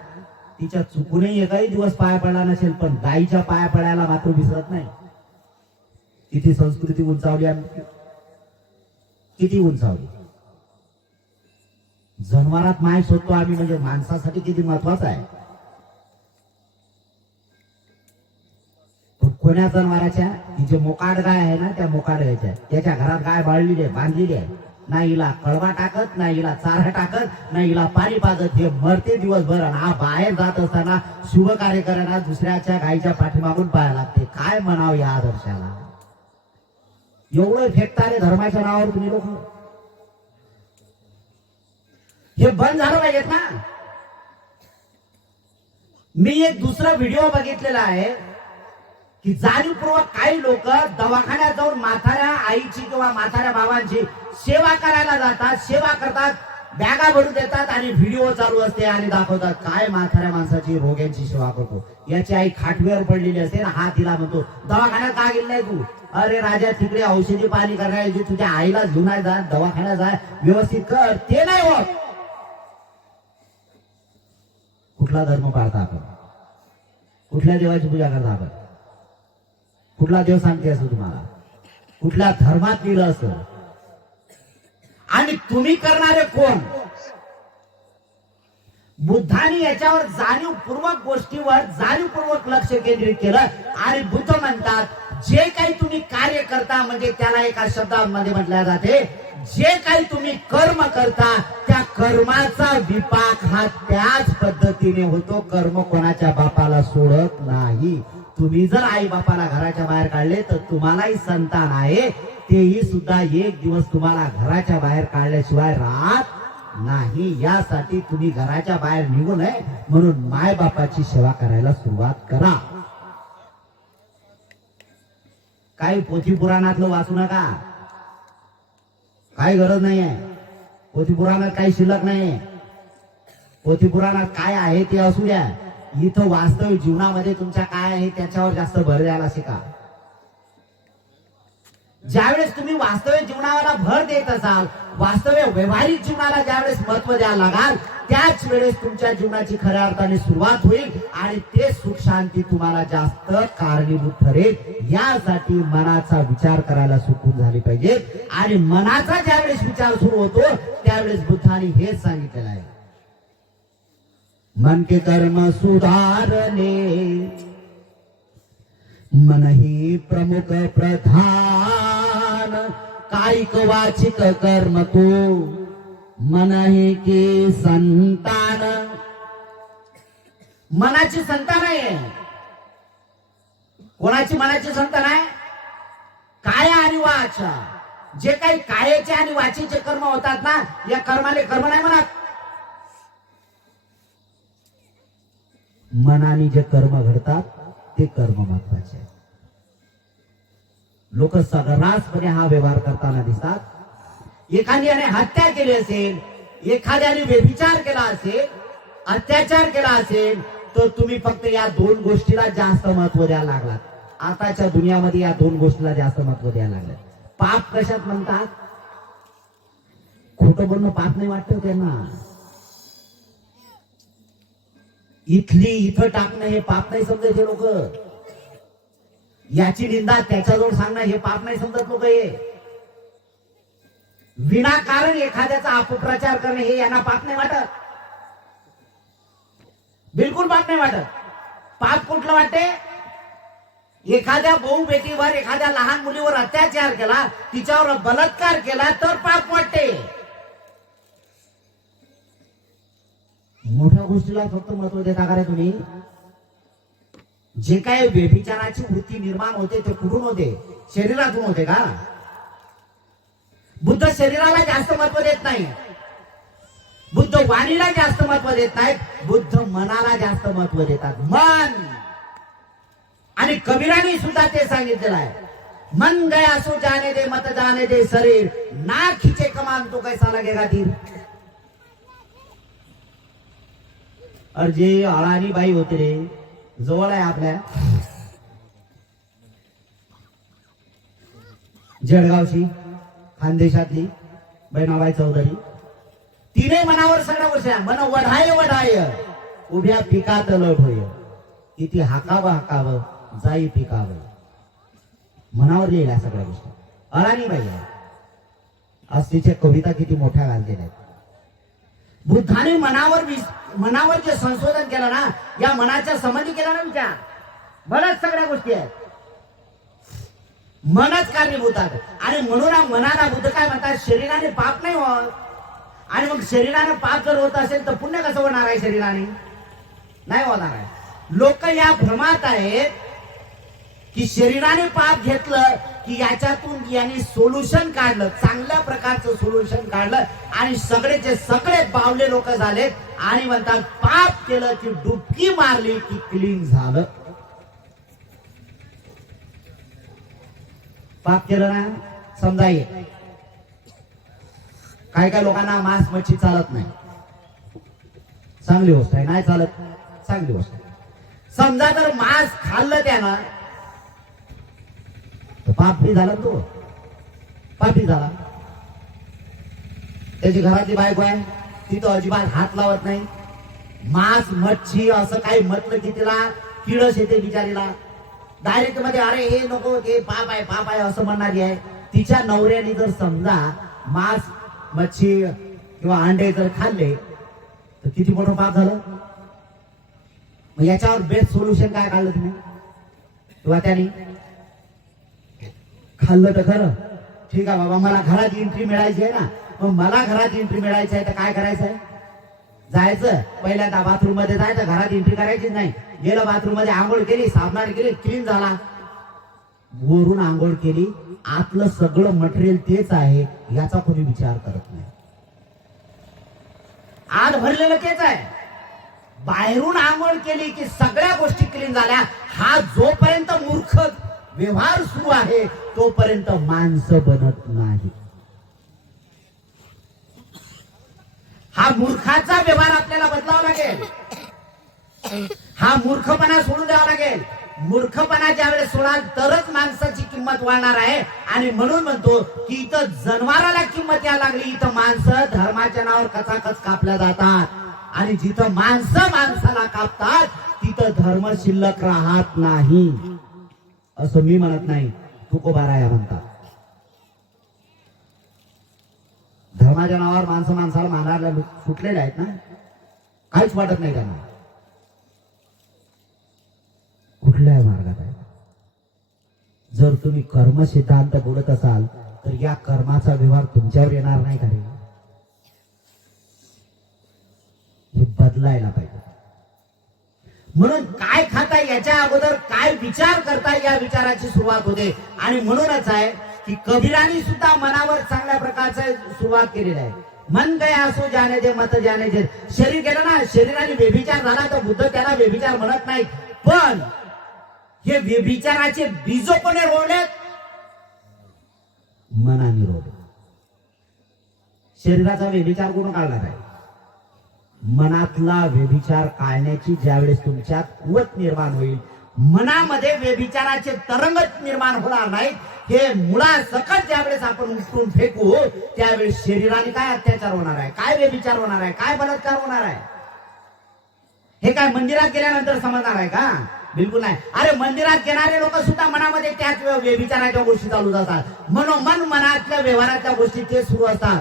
तिच्या चुकूनही एकही दिवस पाया पडला नसेल, पण गाईच्या पाया पडायला मात्र विसरत नाही. किती संस्कृती उंचावली आम्ही, किती उंचावली. जनावरात माय शोधतो आम्ही, म्हणजे माणसासाठी किती महत्वाचं आहे. पण कोण्या जनावराच्या? ती जे मोकाट गाय आहे ना, त्या मोकाट गायच्या, त्याच्या घरात गाय बाळलेली आहे, बांधलेली आहे. ना हिला कळवा टाकत, ना हिला चारा टाकत, ना हिला पाणी पाजत. हे मरते दिवसभर. आणि हा बाहेर जात असताना शुभ कार्य करायला दुसऱ्याच्या गायीच्या पाठीमागून पाहायला लागते. काय म्हणावं या आदर्शाला? एवढं फेकतारे धर्माच्या नावावर तुम्ही लोक. हे बंद झालं पाहिजेत ना. मी एक दुसरा व्हिडिओ बघितलेला आहे की जाणीवपूर्वक काही लोक दवाखान्यात जाऊन म्हाताऱ्या आईची किंवा म्हाताऱ्या बाबांची सेवा करायला जातात, सेवा करतात, बॅगा भरून देतात आणि व्हिडिओ चालू असते आणि दाखवतात काय म्हाताऱ्या माणसाची रोग्यांची सेवा करतो. याची आई खाटवीवर पडलेली असते ना, हा तिला म्हणतो दवाखान्यात का गेली नाही तू? अरे राजा, तिकडे औषधी पाणी करण्याऐवजी तुझ्या आईला घेऊन जा, दवाखान्यात जा, व्यवस्थित कर. ते नाही होत. कुठला धर्म पाळता आपण? कुठल्या देवाची पूजा करता आपण? कुठला देव सांगते असं तुम्हाला? कुठल्या धर्मात लिहिलं असं? आणि तुम्ही करणारे कोण? बुद्धाने याच्यावर जाणीवपूर्वक गोष्टीवर जाणीवपूर्वक लक्ष केंद्रित केलं आणि बुद्ध म्हणतात जे काही तुम्ही कार्य करता, म्हणजे त्याला एका शब्दामध्ये म्हटल्या जाते, जे काही तुम्ही कर्म करता त्या कर्माचा विपाक हा त्याच पद्धतीने होतो. कर्म कोणाच्या बापाला सोडत नाही. तुम्ही जर आई बापाला घराच्या बाहेर काढले तर तुम्हालाही संतान आहे, तेही सुद्धा एक दिवस तुम्हाला घराच्या बाहेर काढल्याशिवाय राहत नाही. यासाठी तुम्ही घराच्या बाहेर निघू नये म्हणून माय बापाची सेवा करायला सुरुवात करा. काही पोथी पुराणातलं वाचू नका, काही गरज नाहीये. पोथी पुराणात काही शिल्लक नाहीये. पोथी पुराणात काय आहे ते असू द्या, इथं वास्तविक जीवनामध्ये तुमच्या काय आहे त्याच्यावर जास्त भर द्यायला शिका. ज्यावेळेस तुम्ही वास्तविक जीवनाला भर देत असाल, वास्तविक व्यवहारिक जीवनाला ज्यावेळेस महत्व द्यायला लागाल, त्याच वेळेस तुमच्या जीवनाची खऱ्या अर्थाने सुरुवात होईल आणि ते सुख शांती तुम्हाला जास्त कारणीभूत ठरेल. यासाठी मनाचा विचार करायला सुकून झाली पाहिजे. आणि मनाचा ज्यावेळेस विचार सुरू होतो त्यावेळेस बुद्धाने हेच सांगितलेलं आहे, मन के कर्म सुधारणे मन ही प्रमुख प्रधान, कायिक वाचिक कर्म तो मन ही की संतान. मनाची संतान आहे. कोणाची मनाची संतान आहे? काय आणि वाच. जे काही कायाचे आणि वाचीचे कर्म होतात ना, या कर्माले कर्म नाही म्हणत. मनाने जे कर्म घडतात ते कर्म महत्वाचे आहे. लोक सर्रासपणे हा व्यवहार करताना दिसतात. एखाद्याने हत्या केली असेल, एखाद्याने व्यभिचार केला असेल, अत्याचार केला असेल, तर तुम्ही फक्त या दोन गोष्टीला जास्त महत्व द्यायला लागलात. आताच्या दुनियामध्ये या दोन गोष्टीला जास्त महत्व द्यायला लागलं. पाप कशात म्हणतात? खोटं बोलणं पाप नाही वाटतं त्यांना. इथली इथं टाकणं हे पाप नाही समजत हे लोक. याची निंदा त्याच्याजवळ सांगणं हे पाप नाही समजत लोक. हे विनाकारण एखाद्याचा अपप्रचार करणे हे यांना पाप नाही वाटत. बिलकुल पाप नाही वाटत. पाप कुठलं वाटते? एखाद्या भाऊ बेटीवर एखाद्या लहान मुलीवर अत्याचार केला, तिच्यावर बलात्कार केला तर पाप वाटते. मोठ्या गोष्टीला फक्त महत्व देता का रे तुम्ही? जे काय व्यभिचाराची वृत्ती निर्माण होते ते कुठून होते? शरीरातून होते का? बुद्ध शरीराला जास्त महत्व देत नाही. बुद्ध वाणीला जास्त महत्व देत नाहीत. बुद्ध मनाला जास्त महत्व देतात. मन. आणि कबीराने सुद्धा ते सांगितलेलं आहे, मन गया सो जाने दे मत जाने दे शरीर, ना खिचे कमान तो कैसा लगेगा तीर. और जे अळानी बाई होते रे, जवळ आहे आपल्या जळगावची खानदेशातली बहिणाबाई चौधरी, तिने मनावर सगळ्या गोष्टी मन वढाय वढाय उभ्या पिकात लढ होय, किती हाकावं हाकावं जाई पिकावं. मनावर लिहिल्या सगळ्या गोष्टी. अळानी बाई आहे. आज तिच्या कविता किती मोठ्या घाललेल्या आहेत. बुद्धाने मनावर जे संशोधन केलं ना, या मनाच्या संबंधी केला ना विचार, बऱ्याच सगळ्या गोष्टी आहेत. मनच कारणीभूत आहे. आणि म्हणून मनाला बुद्ध काय म्हणतात, शरीराने पाप नाही होत. आणि मग शरीराने पाप जर होत असेल तर पुण्य कसं होणार आहे? शरीराने नाही होणार आहे. लोक या भ्रमात आहेत की शरीराने पाप घेतलं की याच्यातून यांनी सोल्युशन काढलं, चांगल्या प्रकारचं सोल्युशन काढलं आणि सगळेचे सगळे बावले लोक झालेत आणि म्हणतात पाप केलं की डुबकी मारली की क्लीन झालं. पाप केलं ना समजा ये, काय काय लोकांना मांस मच्छी चालत नाही, चांगली गोष्ट आहे. नाही चालत, चांगली गोष्ट आहे. समजा जर मांस खाल्लं त्यानं तर पापी झाला, तो पापी झाला. त्याची घरातली बायको आहे, ती तो अजिबात हात लावत नाही. मांस मच्छी असं काही म्हटलं की तिला किळस येते बिचारीला. डायरेक्ट मध्ये अरे हे नको, ते पाप आहे पाप आहे असं म्हणणारी आहे. तिच्या नवऱ्याने जर समजा मांस मच्छी किंवा अंडे जर खाल्ले तर किती मोठं पाप झालं. मग याच्यावर बेस्ट सोल्युशन काय काढलं तुम्ही? किंवा त्याने खाल्लं तर खरं ठीक आहे बाबा, मला घरात एंट्री मिळायची आहे ना, मग मला घरात एंट्री मिळायची आहे तर काय करायचं आहे? जायचं पहिल्यांदा बाथरूम मध्ये जायचं, घरात एंट्री करायचीच नाही. गेलं बाथरूम मध्ये, आंघोळ केली, साबणाने केली, क्लीन झाला. वरून आंघोळ केली, आतलं सगळं मटेरियल तेच आहे याचा कोणी विचार करत नाही. आत भरलेलं तेच आहे. बाहेरून आंघोळ केली की सगळ्या गोष्टी क्लीन झाल्या. हा जोपर्यंत मूर्ख व्यवहार सुरू आहे तोपर्यंत माणसं बनत नाही. हा मूर्खाचा व्यवहार आपल्याला बदलावा लागेल. हा मूर्खपणा सोडून द्यावा लागेल. मूर्खपणा ज्यावेळेस सोडाल तरच माणसाची किंमत वाढणार आहे. आणि म्हणून म्हणतो की इथं जनावराला किंमत यायला लागली, इथं माणसं धर्माच्या नावावर कचाकच कापल्या जातात. आणि जिथं माणसं माणसाला कापतात तिथं धर्म शिल्लक राहत नाही. असं मी म्हणत नाही, तुकोबाराया म्हणतात. धर्माच्या नावावर माणसं माणसाला मारायला सुटलेले आहेत ना, काहीच वाटत नाही त्यांना. कुठल्या मार्गात आहे? जर तुम्ही कर्म सिद्धांत बोलत असाल तर या कर्माचा व्यवहार तुमच्यावर येणार नाही का रे? हे बदलायला पाहिजे. म्हणून काय खाताय याच्या अगोदर काय विचार करताय या विचाराची सुरुवात होते. आणि म्हणूनच आहे की कबीरानी सुद्धा मनावर चांगल्या प्रकारचं सुरुवात केलेली आहे. मन गया असो जाने दे मत जाने दे. शरीर गेलं ना, शरीराने व्यभिचार झाला तर बुद्ध त्याला व्यभिचार म्हणत नाही. पण हे व्यभिचाराचे बीज कोणी रोवलेत? मनाने रोवले. शरीराचा व्यभिचार कोण काढणार आहे? मनातला व्यभिचार काढण्याची ज्यावेळेस तुमच्यात कुवत निर्माण होईल, मनामध्ये व्यभिचाराचे तरंग निर्माण होणार नाहीत. हे मुळासकट ज्यावेळेस आपण उचलून फेकू त्यावेळेस शरीराने काय अत्याचार होणार आहे, काय व्यभिचार होणार आहे, काय बलात्कार होणार आहे. हे काय मंदिरात गेल्यानंतर समजणार आहे का? बिलकुल नाही. अरे मंदिरात येणारे लोक सुद्धा मनामध्ये त्याच विचाराच्या गोष्टी चालू जातात. मनोमन मनातल्या व्यवहारातल्या गोष्टी ते सुरू असतात.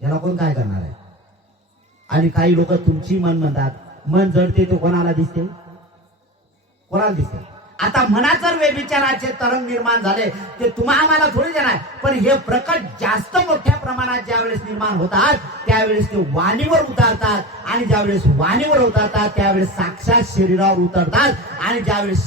याला कोण काय करणार आहे? आणि काही लोक तुमची मन म्हणतात. मन जडते तो कोणाला दिसते? कोणाला दिसते? आता मनात जर व्यभिचाराचे तरंग निर्माण झाले ते तुम्हा आम्हाला थोडी देणार, पण हे प्रकट जास्त मोठ्या प्रमाणात ज्यावेळेस निर्माण होतात त्यावेळेस ते वाणीवर उतरतात. आणि ज्यावेळेस वाणीवर उतरतात त्यावेळेस साक्षात शरीरावर उतरतात. आणि ज्यावेळेस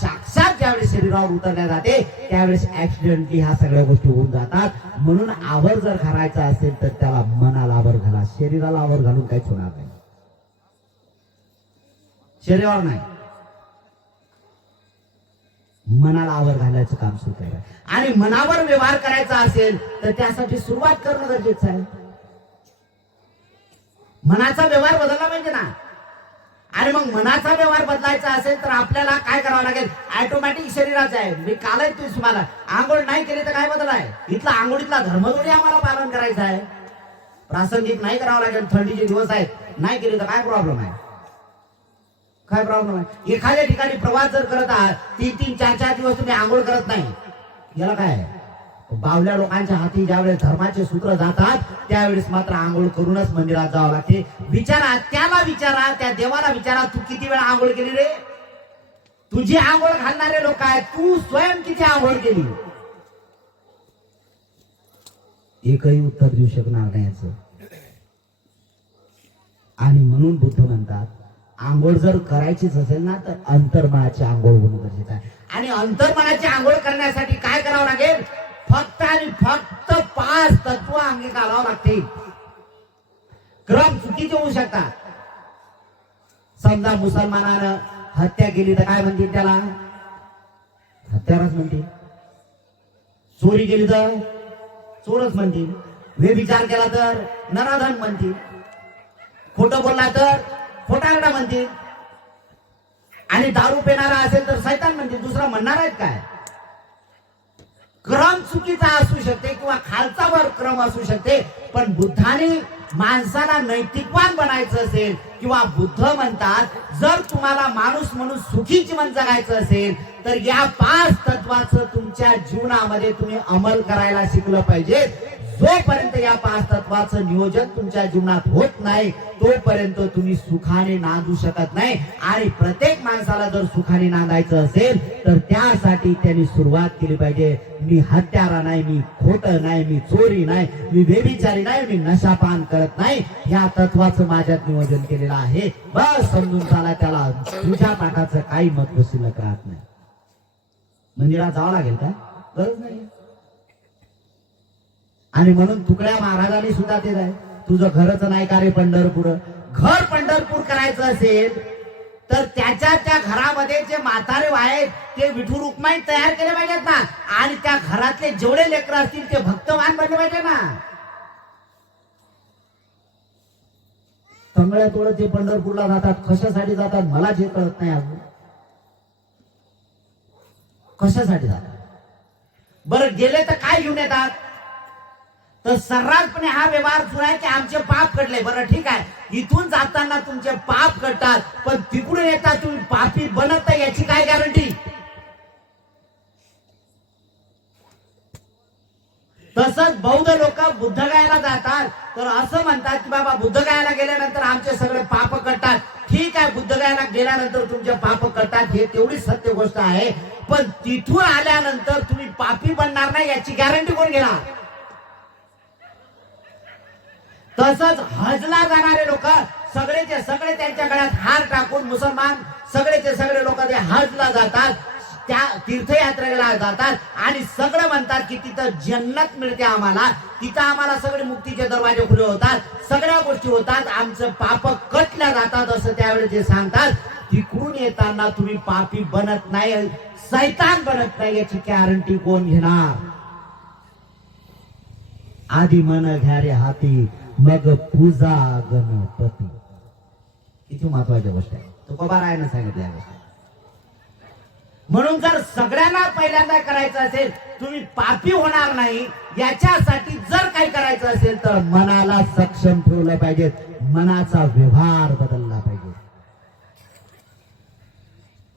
ज्यावेळेस शरीरावर उतरल्या जाते त्यावेळेस ऍक्सिडेंटली ह्या सगळ्या गोष्टी होऊन जातात. म्हणून आवर जर घालायचा असेल तर त्याला मनाला आवर घाला. शरीराला आवर घालून काहीच होणार नाही. शरीरावर नाही, मनाला आवर घालायचं काम सुरू करा. आणि मनावर व्यवहार करायचा असेल तर त्यासाठी सुरुवात करणं गरजेचं आहे. मनाचा व्यवहार बदलला पाहिजे ना. आणि मग मनाचा व्यवहार बदलायचा असेल तर आपल्याला काय करावं लागेल? ऑटोमॅटिक शरीराचं आहे. मी कालच तुम्हाला आंघोळ नाही केली तर काय बदल आहे? इथला आंघोळीतला धर्मदोरी आम्हाला पालन करायचं आहे. प्रासंगिक नाही करावं लागेल. थंडीचे दिवस आहेत, नाही केली तर काय प्रॉब्लेम आहे? काय प्रॉब्लेम आहे? एखाद्या ठिकाणी प्रवास जर करत आहात 3-3, 4-4 दिवस तुम्ही आंघोळ करत नाही, याला काय आहे? बावल्या लोकांच्या हाती ज्यावेळेस धर्माचे सूत्र जातात त्यावेळेस मात्र आंघोळ करूनच मंदिरात जावं लागते. विचारा, त्याला विचारा, त्या देवाला विचारा, तू किती वेळा आंघोळ केली रे? तुझी आंघोळ घालणारे लोक आहेत, तू स्वयं किती आंघोळ केली? एकही उत्तर देऊ शकणार नाही याचं. आणि म्हणून बुद्ध म्हणतात आंघोळ जर करायचीच असेल ना तर अंतर्मनाची आंघोळ होणं गरजेचं आहे. आणि अंतर्मनाची आंघोळ करण्यासाठी काय करावं लागेल? फक्त आणि फक्त 5 तत्व अंगी घालावं लागतील. क्रम चुकीचे होऊ शकतात. समजा मुसलमानानं हत्या केली तर काय म्हणतील? त्याला हत्यारच म्हणतील. चोरी केली तर चोरच म्हणतील. व्यभिचार केला तर नराधम म्हणतील. खोटं बोलला तर खोटारडा म्हणतील. आणि दारू पिणारा असेल तर शैतान म्हणतील. दुसरा म्हणणार आहेत काय? क्रम चुकीचा असू शकते किंवा खालचा वर क्रम असू शकते, पण बुद्धाने माणसाला नैतिकवान बनायचं असेल किंवा बुद्ध म्हणतात जर तुम्हाला माणूस म्हणून सुखी जीवन जगायचं असेल तर या 5 तत्वाचं तुमच्या जीवनामध्ये तुम्ही अंमल करायला शिकलं पाहिजे. जोपर्यंत या 5 तत्वाचं नियोजन तुमच्या जीवनात होत नाही तोपर्यंत तुम्ही सुखाने नांदू शकत नाही. आणि प्रत्येक माणसाला जर सुखाने नांदायचं असेल तर त्यासाठी त्यांनी सुरुवात केली पाहिजे. मी हत्यारा नाही, मी खोटं नाही, मी चोरी नाही, मी व्यभिचारी नाही, मी नशापान करत नाही, या तत्वाचं माझ्यात नियोजन केलेलं आहे. बस समजून चाला. त्याला तुझ्या पाठाचं काही महत्व शिल्लक राहत नाही. मंदिरात जावं लागेल का? गरज नाही. आणि म्हणून तुकड्या महाराजांनी सुद्धा ते आहे, तुझं घरच नाही का रे पंढरपूर? घर पंढरपूर करायचं असेल तर त्या घरामध्ये जे म्हातारे आहेत ते विठू रुक्माई तयार केले पाहिजेत ना. आणि त्या घरातले जेवढे लेकरं असतील ते भक्तवान बनले पाहिजे ना. तंगड्या तोडत जे पंढरपूरला जातात, कशासाठी जातात मला जे कळत नाही अजून. कशासाठी जातात? बरं गेले तर काय घेऊन येतात? तर सर्रासपणे हा व्यवहार सुरू आहे की आमचे पाप कटले. बरं ठीक आहे, इथून जाताना तुमचे पाप कटतात, पण तिकडून येतात तुम्ही पापी बनत नाही याची काय गॅरंटी? तसंच बौद्ध लोक बुद्धगयाला जातात तर असं म्हणतात की बाबा बुद्धगयाला गेल्यानंतर आमचे सगळे पाप कटतात. ठीक आहे, बुद्धगयाला गेल्यानंतर तुमचे पाप कटतात हे तेवढीच सत्य गोष्ट आहे, पण तिथून आल्यानंतर तुम्ही पापी बनणार नाही याची गॅरंटी कोण घेणार? तसंच हजला जाणारे लोक सगळेचे सगळे त्यांच्या गळ्यात हार टाकून मुसलमान सगळेचे सगळे लोक ते हजला जातात, त्या तीर्थयात्रेला जातात आणि सगळं म्हणतात की तिथं जन्नत मिळते आम्हाला, तिथं आम्हाला सगळे मुक्तीचे दरवाजे खुले होतात, सगळ्या गोष्टी होतात, आमचं पाप कटल्या जातात असं त्यावेळेस ते सांगतात. तिकडून येताना तुम्ही पापी बनत नाही, शैतान बनत नाही याची गॅरंटी कोण घेणार? आधी मन घ्या रे हाती मग पूजा गणपती. किती महत्वाची गोष्ट आहे. तुकोबारायाने सांगितल्या गोष्ट. म्हणून जर सगळ्यांना पहिल्यांदा करायचं असेल, तुम्ही पापी होणार नाही याच्यासाठी जर काही करायचं असेल तर मनाला सक्षम ठेवलं पाहिजे, मनाचा व्यवहार बदलला पाहिजे.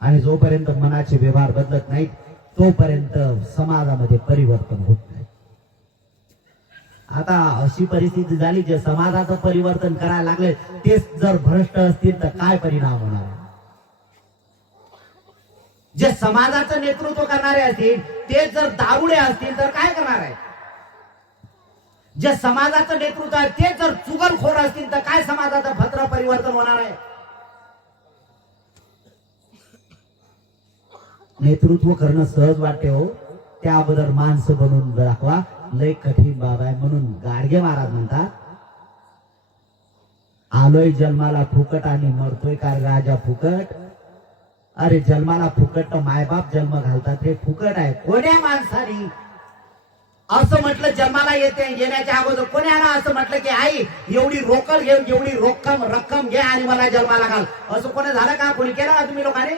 आणि जोपर्यंत मनाचे व्यवहार बदलत नाहीत तोपर्यंत समाजामध्ये परिवर्तन होत नाही. आता अशी परिस्थिती झाली जे समाजाचं परिवर्तन करायला लागले तेच जर भ्रष्ट असतील तर काय परिणाम होणार आहे? जे समाजाचं नेतृत्व करणारे असतील ते जर दारुडे असतील तर काय करणार आहे? जे समाजाचं नेतृत्व आहे ते जर चुगलखोर असतील तर काय समाजाचं भद्र परिवर्तन होणार आहे? नेतृत्व करणं सहज वाटते हो, त्याबद्दल माणसं बनवून दाखवा लय कठीण बाब आहे. म्हणून गाडगे महाराज म्हणतात, आलोय जन्माला फुकट आणि मरतोय काय राजा फुकट. अरे जन्माला फुकट तर मायबाप जन्म घालतात हे फुकट आहे. कोण्या माणसाने असं म्हटलं जन्माला येण्याच्या अगोदर कोण्याला असं म्हटलं की आई एवढी रोकड घे, एवढी रक्कम घे आणि मला जन्माला घाल, असं कोणी झालं का? कोणी केलं का तुम्ही लोकांनी?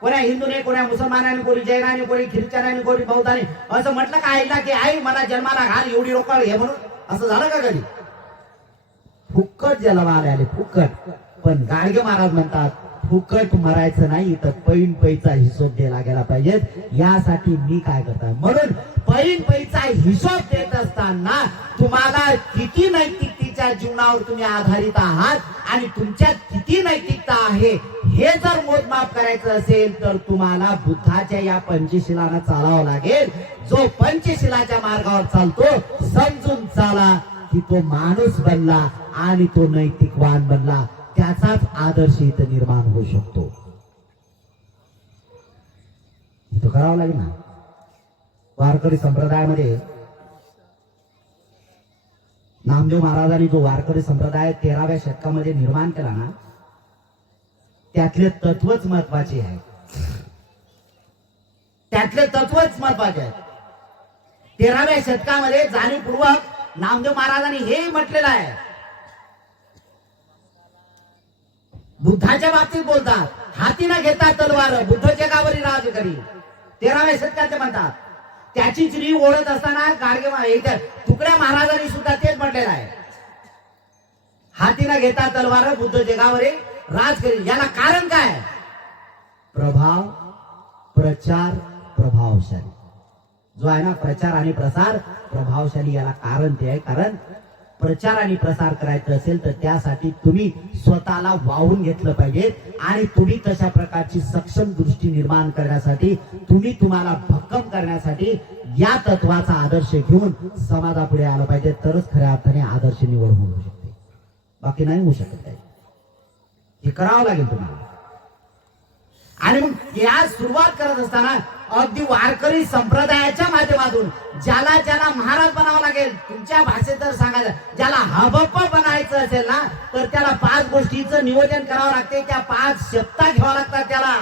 कोण्या हिंदूने, कोण्या मुसलमानाने, कोणी जैनाने, कोणी ख्रिश्चनाने, कोणी बौद्धाने असं म्हटलं का आईला की आई मला जन्माला घाल एवढी रोकड घे म्हणून? असं झालं का कधी? फुकट जन्माला आले फुकट. पण गाडगे महाराज म्हणतात फुकट मरायचं नाही तर पैन पैचा हिशोब द्यायला गेला पाहिजे. यासाठी मी काय करतात म्हणून पैन पैचा हिशोब देत असताना तुम्हाला किती नैतिकतेच्या जीवनावर तुम्ही आधारित आहात आणि तुमच्यात किती नैतिकता आहे हे जर मोजमाप करायचं असेल तर तुम्हाला बुद्धाच्या या पंचशिलानं चालावं लागेल. जो पंचशिलाच्या मार्गावर चालतो समजून चाला की तो माणूस बनला आणि तो नैतिकवान बनला, त्याचाच आदर्श इथं निर्माण होऊ शकतो. इथं करावं लागेल ना. वारकरी संप्रदायामध्ये नामदेव महाराजांनी जो वारकरी संप्रदाय 13व्या शतकामध्ये निर्माण केला ना त्यातले तत्वच महत्वाचे आहे. त्यातले तत्वच महत्वाचे आहे. 13व्या शतकामध्ये जाणीवपूर्वक नामदेव महाराजांनी हे म्हटलेलं आहे. बुद्धाच्या बाबतीत बोलतात, हाती न घेता तलवार बुद्ध जगावरी राज करी. 13व्या शतकात ते म्हणतात. त्याची चिरी ओढत असताना गाडगे तुकड्या महाराजांनी सुद्धा तेच म्हटलेलं आहे, हाती न घेता तलवार बुद्ध जगावरी राज करी. याला कारण काय? प्रभाव, प्रचार, प्रभावशाली. जो आहे ना प्रचार आणि प्रसार प्रभावशाली, याला कारण ते आहे. कारण प्रचार आणि प्रसार करायचं असेल तर त्यासाठी तुम्ही स्वतःला वाहून घेतलं पाहिजे आणि तुम्ही तशा प्रकारची सक्षम दृष्टी निर्माण करण्यासाठी तुम्हाला भक्कम करण्यासाठी या तत्वाचा आदर्श घेऊन समाजापुढे आलं पाहिजे. तरच खऱ्या अर्थाने आदर्श निवड होऊ शकते, बाकी नाही होऊ शकत. हे करावं लागेल तुम्हाला. आणि मग या सुरुवात करत असताना अगदी वारकरी संप्रदायाच्या माध्यमातून ज्याला ज्याला महाराज बनावं लागेल, तुमच्या भाषेत जर सांगायचं ज्याला हबप्पा बनायचं असेल ना तर त्याला 5 गोष्टीचं नियोजन करावं लागते. त्या 5 शपथा घ्यावा लागतात त्याला.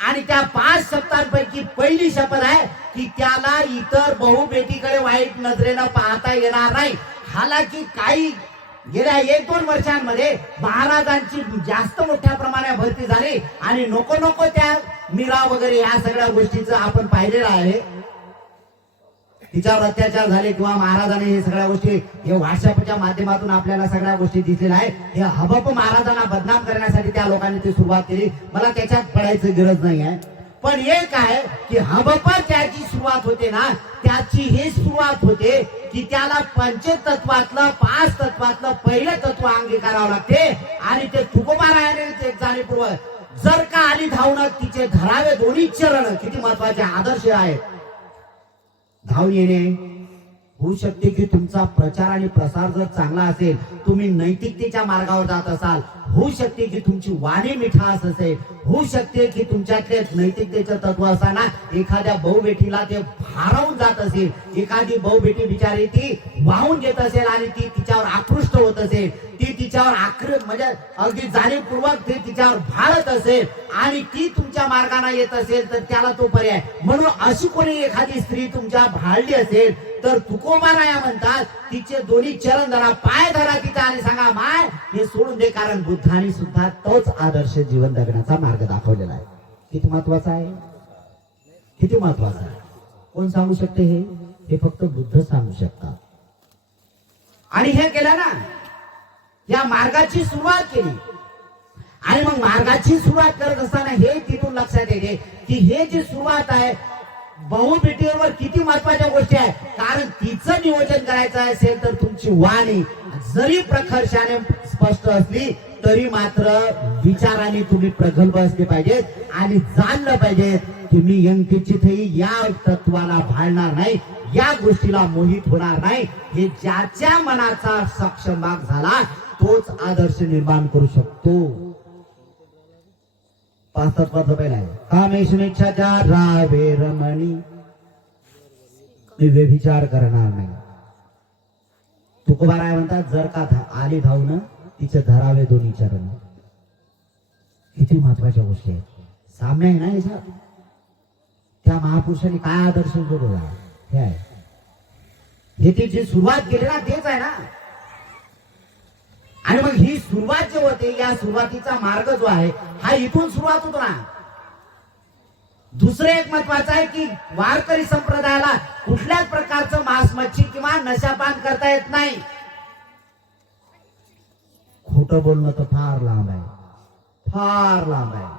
आणि त्या 5 शपथांपैकी पहिली शपथ आहे की त्याला इतर बहुबेटीकडे वाईट नजरेनं पाहता येणार नाही. हालाकी काही गेल्या 1-2 वर्षांमध्ये महाराजांची जास्त मोठ्या प्रमाणात भरती झाली आणि नको त्या मीरा वगैरे या सगळ्या गोष्टीचं आपण पाहिलेलं आहे. तिच्यावर अत्याचार झाले किंवा महाराजांनी हे सगळ्या गोष्टी हे व्हॉट्सअपच्या माध्यमातून आपल्याला सगळ्या गोष्टी दिसलेल्या आहे. हे हबप महाराजांना बदनाम करण्यासाठी त्या लोकांनी ती सुरुवात केली. मला त्याच्यात पडायची गरज नाही आहे. पण एक आहे की हबप त्याची सुरुवात होते ना त्याची ही सुरुवात होते की त्याला पंचतत्वातलं 5 तत्वातलं पहिलं तत्व अंगीकारावं लागते. आणि ते तुकोबारायाने जाणीवपूर्वक जर का आली धावणं तिचे धरावे दोन्ही चरण. किती महत्वाचे आदर्श आहेत. धावून येणे होऊ शकते की तुमचा प्रचार आणि प्रसार जर चांगला असेल, तुम्ही नैतिकतेच्या मार्गावर जात असाल, होऊ शकते की तुमची वाणी मिठास असेल, होऊ शकते की तुमच्यातले नैतिकतेचं तत्व असताना एखाद्या बहुबेटीला ते भारावून जात असेल, एखादी बहुबेटी बिचारी ती वाहून घेत असेल आणि ती तिच्यावर आकृष्ट होत असेल, ती तिच्यावर म्हणजे अगदी जाणीवपूर्वक ती तिच्यावर भाळत असेल आणि ती तुमच्या मार्गाने येत असेल तर त्याला तो पर्याय. म्हणून अशी कोणी एखादी स्त्री तुमच्या भाळली असेल तर तुकोबाराया म्हणतात तिचे दोन्ही चरण धरा, पाय धरा तिचा आणि सांगा माय हे सोडून दे. कारण बुद्धाने सुद्धा तोच आदर्श जीवन जगण्याचा मार्ग दाखवलेला आहे. किती महत्वाचा आहे, किती महत्वाचा आहे. कोण सांगू शकते हे फक्त बुद्ध सांगू शकतात. आणि हे केलं ना, या मार्गाची सुरुवात केली आणि मग मार्गाची सुरुवात करत असताना हे तिथून लक्षात येते की हे जी सुरुवात आहे बहुभेटीवर किती महत्वाच्या गोष्टी आहेत. कारण तिचं नियोजन करायचं असेल तर तुमची वाणी जरी प्रखरशाने स्पष्ट असली तरी मात्र विचाराने तुम्ही प्रगल्भ असले पाहिजेत आणि जाणलं पाहिजे की मी यंकिचितही या तत्वाला भाळणार नाही, या गोष्टीला मोहित होणार नाही. हे ज्याच्या मनाचा सक्षम भाग झाला तोच आदर्श निर्माण करू शकतो. पाच तत्वाचं पहिला आहे कामेशमेच्छाच्या रावे रमणी, मी व्यभिचार करणार नाही. तुकोबाराय म्हणतात जर का आली धावून तिचे धरावे दोन्ही चरण. किती महत्वाच्या गोष्टी आहेत. साम्य आहे ना याच्यात. त्या महापुरुषांनी काय आदर्श जोडला हे आहे. हे तिची सुरुवात केली ना तेच आहे ना. आणि मग ही सुरुवात जे होते या सुरुवातीचा मार्ग जो आहे हा इथून सुरुवात होतो ना. दुसरं एक महत्वाचं आहे की वारकरी संप्रदायाला कुठल्याच प्रकारचं मांस मच्छी किंवा नशापान करता येत नाही. खोटं बोलणं तर फार लांब आहे, फार लांब आहे.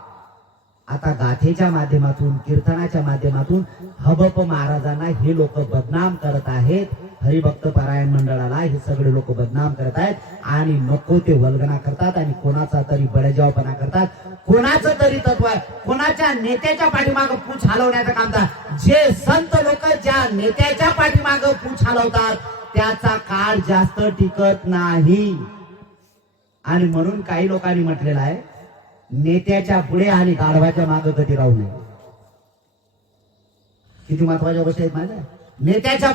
आता गाथेच्या माध्यमातून कीर्तनाच्या माध्यमातून हबप महाराजांना हे लोक बदनाम करत आहेत. हरिभक्त पारायण मंडळाला हे सगळे लोक बदनाम करत आहेत आणि नको ते वल्गना करतात आणि कोणाचा तरी बळजावपणा करतात. कोणाचं तरी तत्व आहे, कोणाच्या नेत्याच्या पाठीमागं पूछ हलवण्याचं काम करतात. जे संत लोक ज्या नेत्याच्या पाठीमागं पूछ हलवतात त्याचा काळ जास्त टिकत नाही. आणि म्हणून काही लोकांनी म्हटलेलं आहे नेत्याच्या पुढे आणि गाढवाच्या मागे कधी राहू नये. किती महत्वाच्या गोष्टी आहेत माझ्या. नेत्याच्या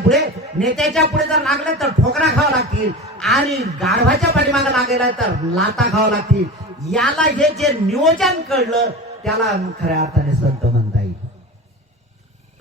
पुढे जर लागलं तर ठोकरा खावा लागतील आणि गाढवाच्या पाठीमागे लागेला तर लाता खावा लागतील. याला हे जे नियोजन कळलं त्याला खऱ्या अर्थाने संत म्हणता येईल.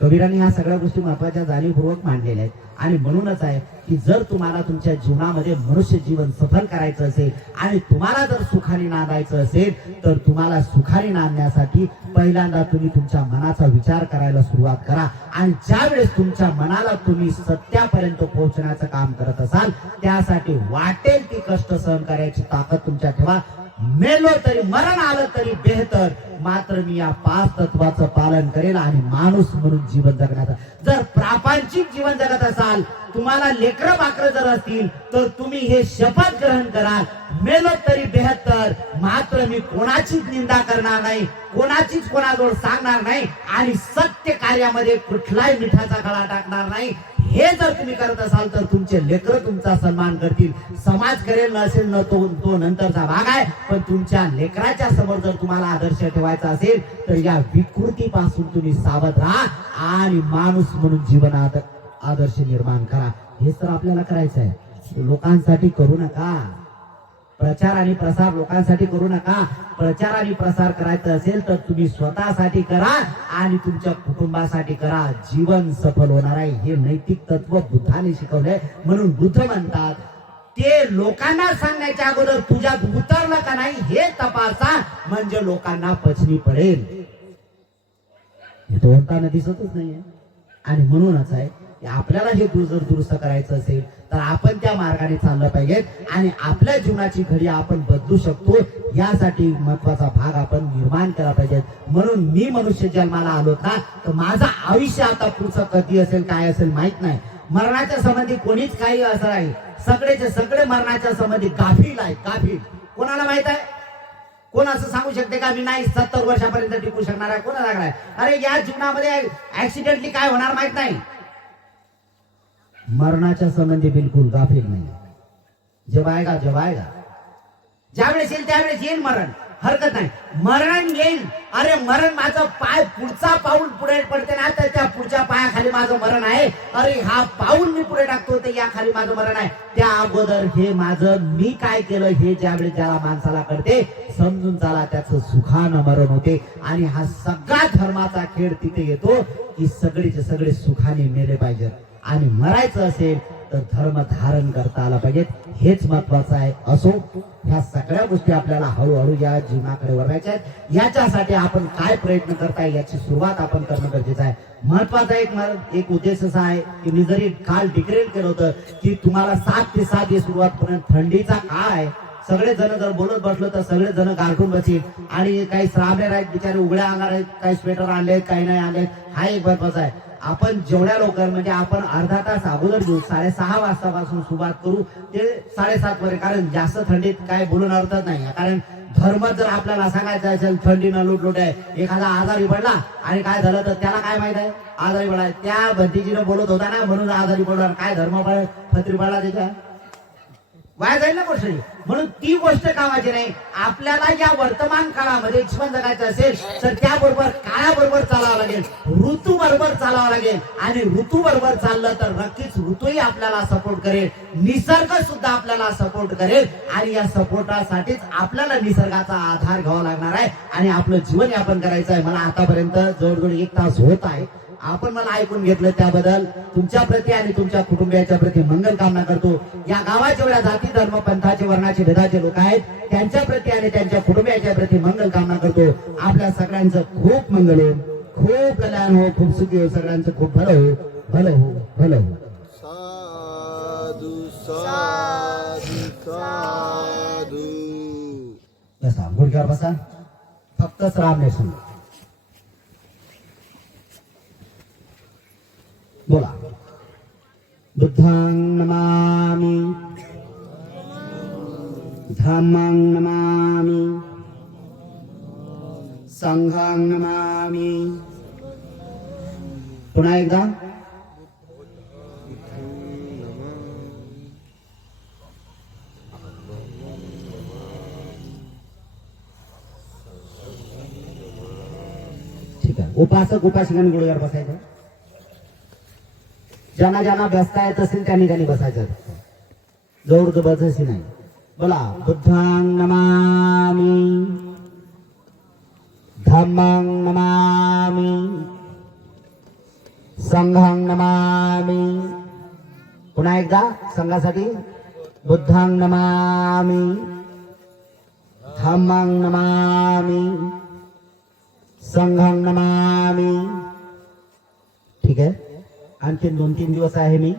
कबीरांनी ह्या सगळ्या गोष्टी महत्वाच्या जाणीवपूर्वक मांडलेल्या आहेत. आणि म्हणूनच आहे की जर तुम्हाला तुमच्या जीवनामध्ये मनुष्य जीवन सफल करायचं असेल आणि तुम्हाला जर सुखाने नांदायचं असेल तर तुम्हाला सुखाने नांदण्यासाठी पहिल्यांदा तुम्ही तुमच्या मनाचा विचार करायला सुरुवात करा. आणि ज्या वेळेस तुमच्या मनाला तुम्ही सत्यापर्यंत पोहोचण्याचं काम करत असाल त्यासाठी वाटेल ती कष्ट सहन करायची ताकद तुमच्या ठेवा. मेलो तरी मरण आलं तरी बेहतर, मात्र मी या पाच तत्वाचं पालन करेल आणि माणूस म्हणून जीवन जगण्याचं. जर प्रापंचिक जीवन जगत असाल, तुम्हाला लेकरं बाकरं जर असतील तर तुम्ही हे शपथ ग्रहण करा मेलो तरी बेहतर, मात्र मी कोणाचीच निंदा करणार नाही, कोणाचीच कोणाजवळ सांगणार नाही आणि सत्य कार्यामध्ये कुठलाही मिठाचा गळा टाकणार नाही. हे जर तुम्ही करत असाल तर तुमचे लेकरं तुमचा सन्मान करतील. समाज करेल नसेल न तो नंतरचा भाग आहे. पण तुमच्या लेकराच्या समोर जर तुम्हाला आदर्श ठेवायचा असेल तर या विकृतीपासून तुम्ही सावध राहा आणि माणूस म्हणून जीवनात आदर्श निर्माण करा. हेच तर आपल्याला करायचं आहे. लोकांसाठी करू नका. प्रचार आणि प्रसार लोकांसाठी करू नका. प्रचार आणि प्रसार करायचं असेल तर तुम्ही स्वतःसाठी करा आणि तुमच्या कुटुंबासाठी करा. जीवन सफल होणार आहे. हे नैतिक तत्व बुद्धाने शिकवलंय. म्हणून बुद्ध म्हणतात ते लोकांना सांगण्याच्या अगोदर तुझ्यात उतरलं का नाही हे तपासा, म्हणजे लोकांना पचनी पडेल. हे तो होताना दिसतच नाहीये. आणि म्हणूनच आहे आपल्याला हे जर दुरुस्त करायचं असेल तर आपण त्या मार्गाने चाललं पाहिजे आणि आपल्या जीवनाची घडी आपण बदलू शकतो. यासाठी महत्वाचा भाग आपण निर्माण केला पाहिजे. म्हणून मी मनुष्य जन्माला आलो ना तर माझं आयुष्य आता पुढचं कधी असेल काय असेल माहित नाही. मरणाच्या संबंधी कोणीच काही असं आहे. सगळेचे सगळे मरणाच्या संबंधी गाफील आहेत. गाफील कोणाला माहित आहे? कोण असं सांगू शकते का मी नाही 70 वर्षापर्यंत टिकू शकणार आहे? कोणाला लागलाय? अरे या जीवनामध्ये ऍक्सिडेंटली काय होणार माहित नाही. मरणाच्या संबंधी बिलकुल गाफील नाही. जब आएगा ज्यावेळेस येईल त्यावेळेस येईल मरण, हरकत नाही. मरण येईल. अरे मरण माझं पाय पुढचा पाऊल पुढे पडते ना तर त्या पुढच्या पायाखाली माझं मरण आहे. अरे हा पाऊल मी पुढे टाकतो तर या खाली माझं मरण आहे. त्या अगोदर हे माझं मी काय केलं हे ज्यावेळेस ज्याला माणसाला कळते समजून चाला त्याचं सुखानं मरण होते. आणि हा सगळा धर्माचा खेळ तिथे येतो की सगळेचे सगळे सुखाने मेले पाहिजेत. आणि मरायचं असेल तर धर्म धारण करता आला पाहिजे. हेच महत्वाचं आहे. असो ह्या सगळ्या गोष्टी आपल्याला हळूहळू या जीवनाकडे वळवायच्या आहेत. याच्यासाठी आपण काय प्रयत्न करताय याची सुरुवात आपण करणं गरजेचं आहे. महत्वाचा एक उद्देश असा आहे की मी जरी काल डिक्लेअर केलं होतं की तुम्हाला 7 ते 7 ही सुरुवात पर्यंत थंडीचा काळ आहे सगळे जण जर बोलत बसलो तर सगळे जण गारठून बसतील आणि काही श्रावणे आहेत बिचारे उघड्या अंगार आहेत, काही स्वेटर आणलेत काही नाही आणलेत. हा एक महत्वाचा आहे. आपण जेवढ्या लवकर म्हणजे आपण अर्धा तास अगोदर घेऊ, 6:30 वाजतापासून सुरुवात करू ते 7:30 पर्यंत, कारण जास्त थंडीत काय बोलून अर्थच नाही. कारण धर्म जर आपल्याला सांगायचं असेल थंडीनं लुटलुट आहे, एखादा आजारी पडला आणि काय झालं तर त्याला काय माहित आहे आजारी पडला, त्या भंतीजीनं बोलत होता ना म्हणून आजारी पडला, काय धर्म फत्री पडला त्याच्या वाया जाईल ना गोष्ट. म्हणून ती गोष्ट कामाची नाही. आपल्याला या वर्तमान काळामध्ये जीवन जगायचं असेल तर त्याबरोबर काळाबरोबर चालावं लागेल, ऋतू बरोबर चालावं लागेल. आणि ऋतू बरोबर चाललं तर नक्कीच ऋतूही आपल्याला सपोर्ट करेल, निसर्ग सुद्धा आपल्याला सपोर्ट करेल. आणि या सपोर्टासाठीच आपल्याला निसर्गाचा आधार घ्यावा लागणार आहे आणि आपलं जीवन यापन करायचं आहे. मला आतापर्यंत जवळजवळ 1 तास होत आहे. आपण मला ऐकून घेतलं त्याबद्दल तुमच्या प्रती आणि तुमच्या कुटुंबियाच्या प्रती मंगल कामना करतो. या गावात जेवढ्या जाती धर्म पंथाचे वर्णाचे भेदाचे लोक आहेत त्यांच्या प्रती आणि त्यांच्या कुटुंबियाच्या प्रती मंगल कामना करतो. आपल्या सगळ्यांचं खूप मंगल हो, खूप कल्याण हो, खूप सुखी हो, सगळ्यांचं खूप भलं हो, भलं हो, भलं हो. साधू साधू साधू. बसा गुडघ्यावर बसा, फक्त राम नेसून बोला. बुद्धं नमामि, धम्मं नमामि, संघं नमामि. पुन्हा एकदा ठीक आहे. उपासक उपासिकांनी गुडघ्यावर बसायचं. ज्यांना ज्यांना बसता येत असेल त्यांनी त्यांनी बसायचं, जोर जबरदस्ती नाही. बोला. बुद्धं नमामि, धम्मं नमामि, संघं नमामि. पुन्हा एकदा संघासाठी. बुद्धं नमामि, धम्मं नमामि, संघं नमामि. ठीक आहे. आणखी 2-3 दिवस आहे मी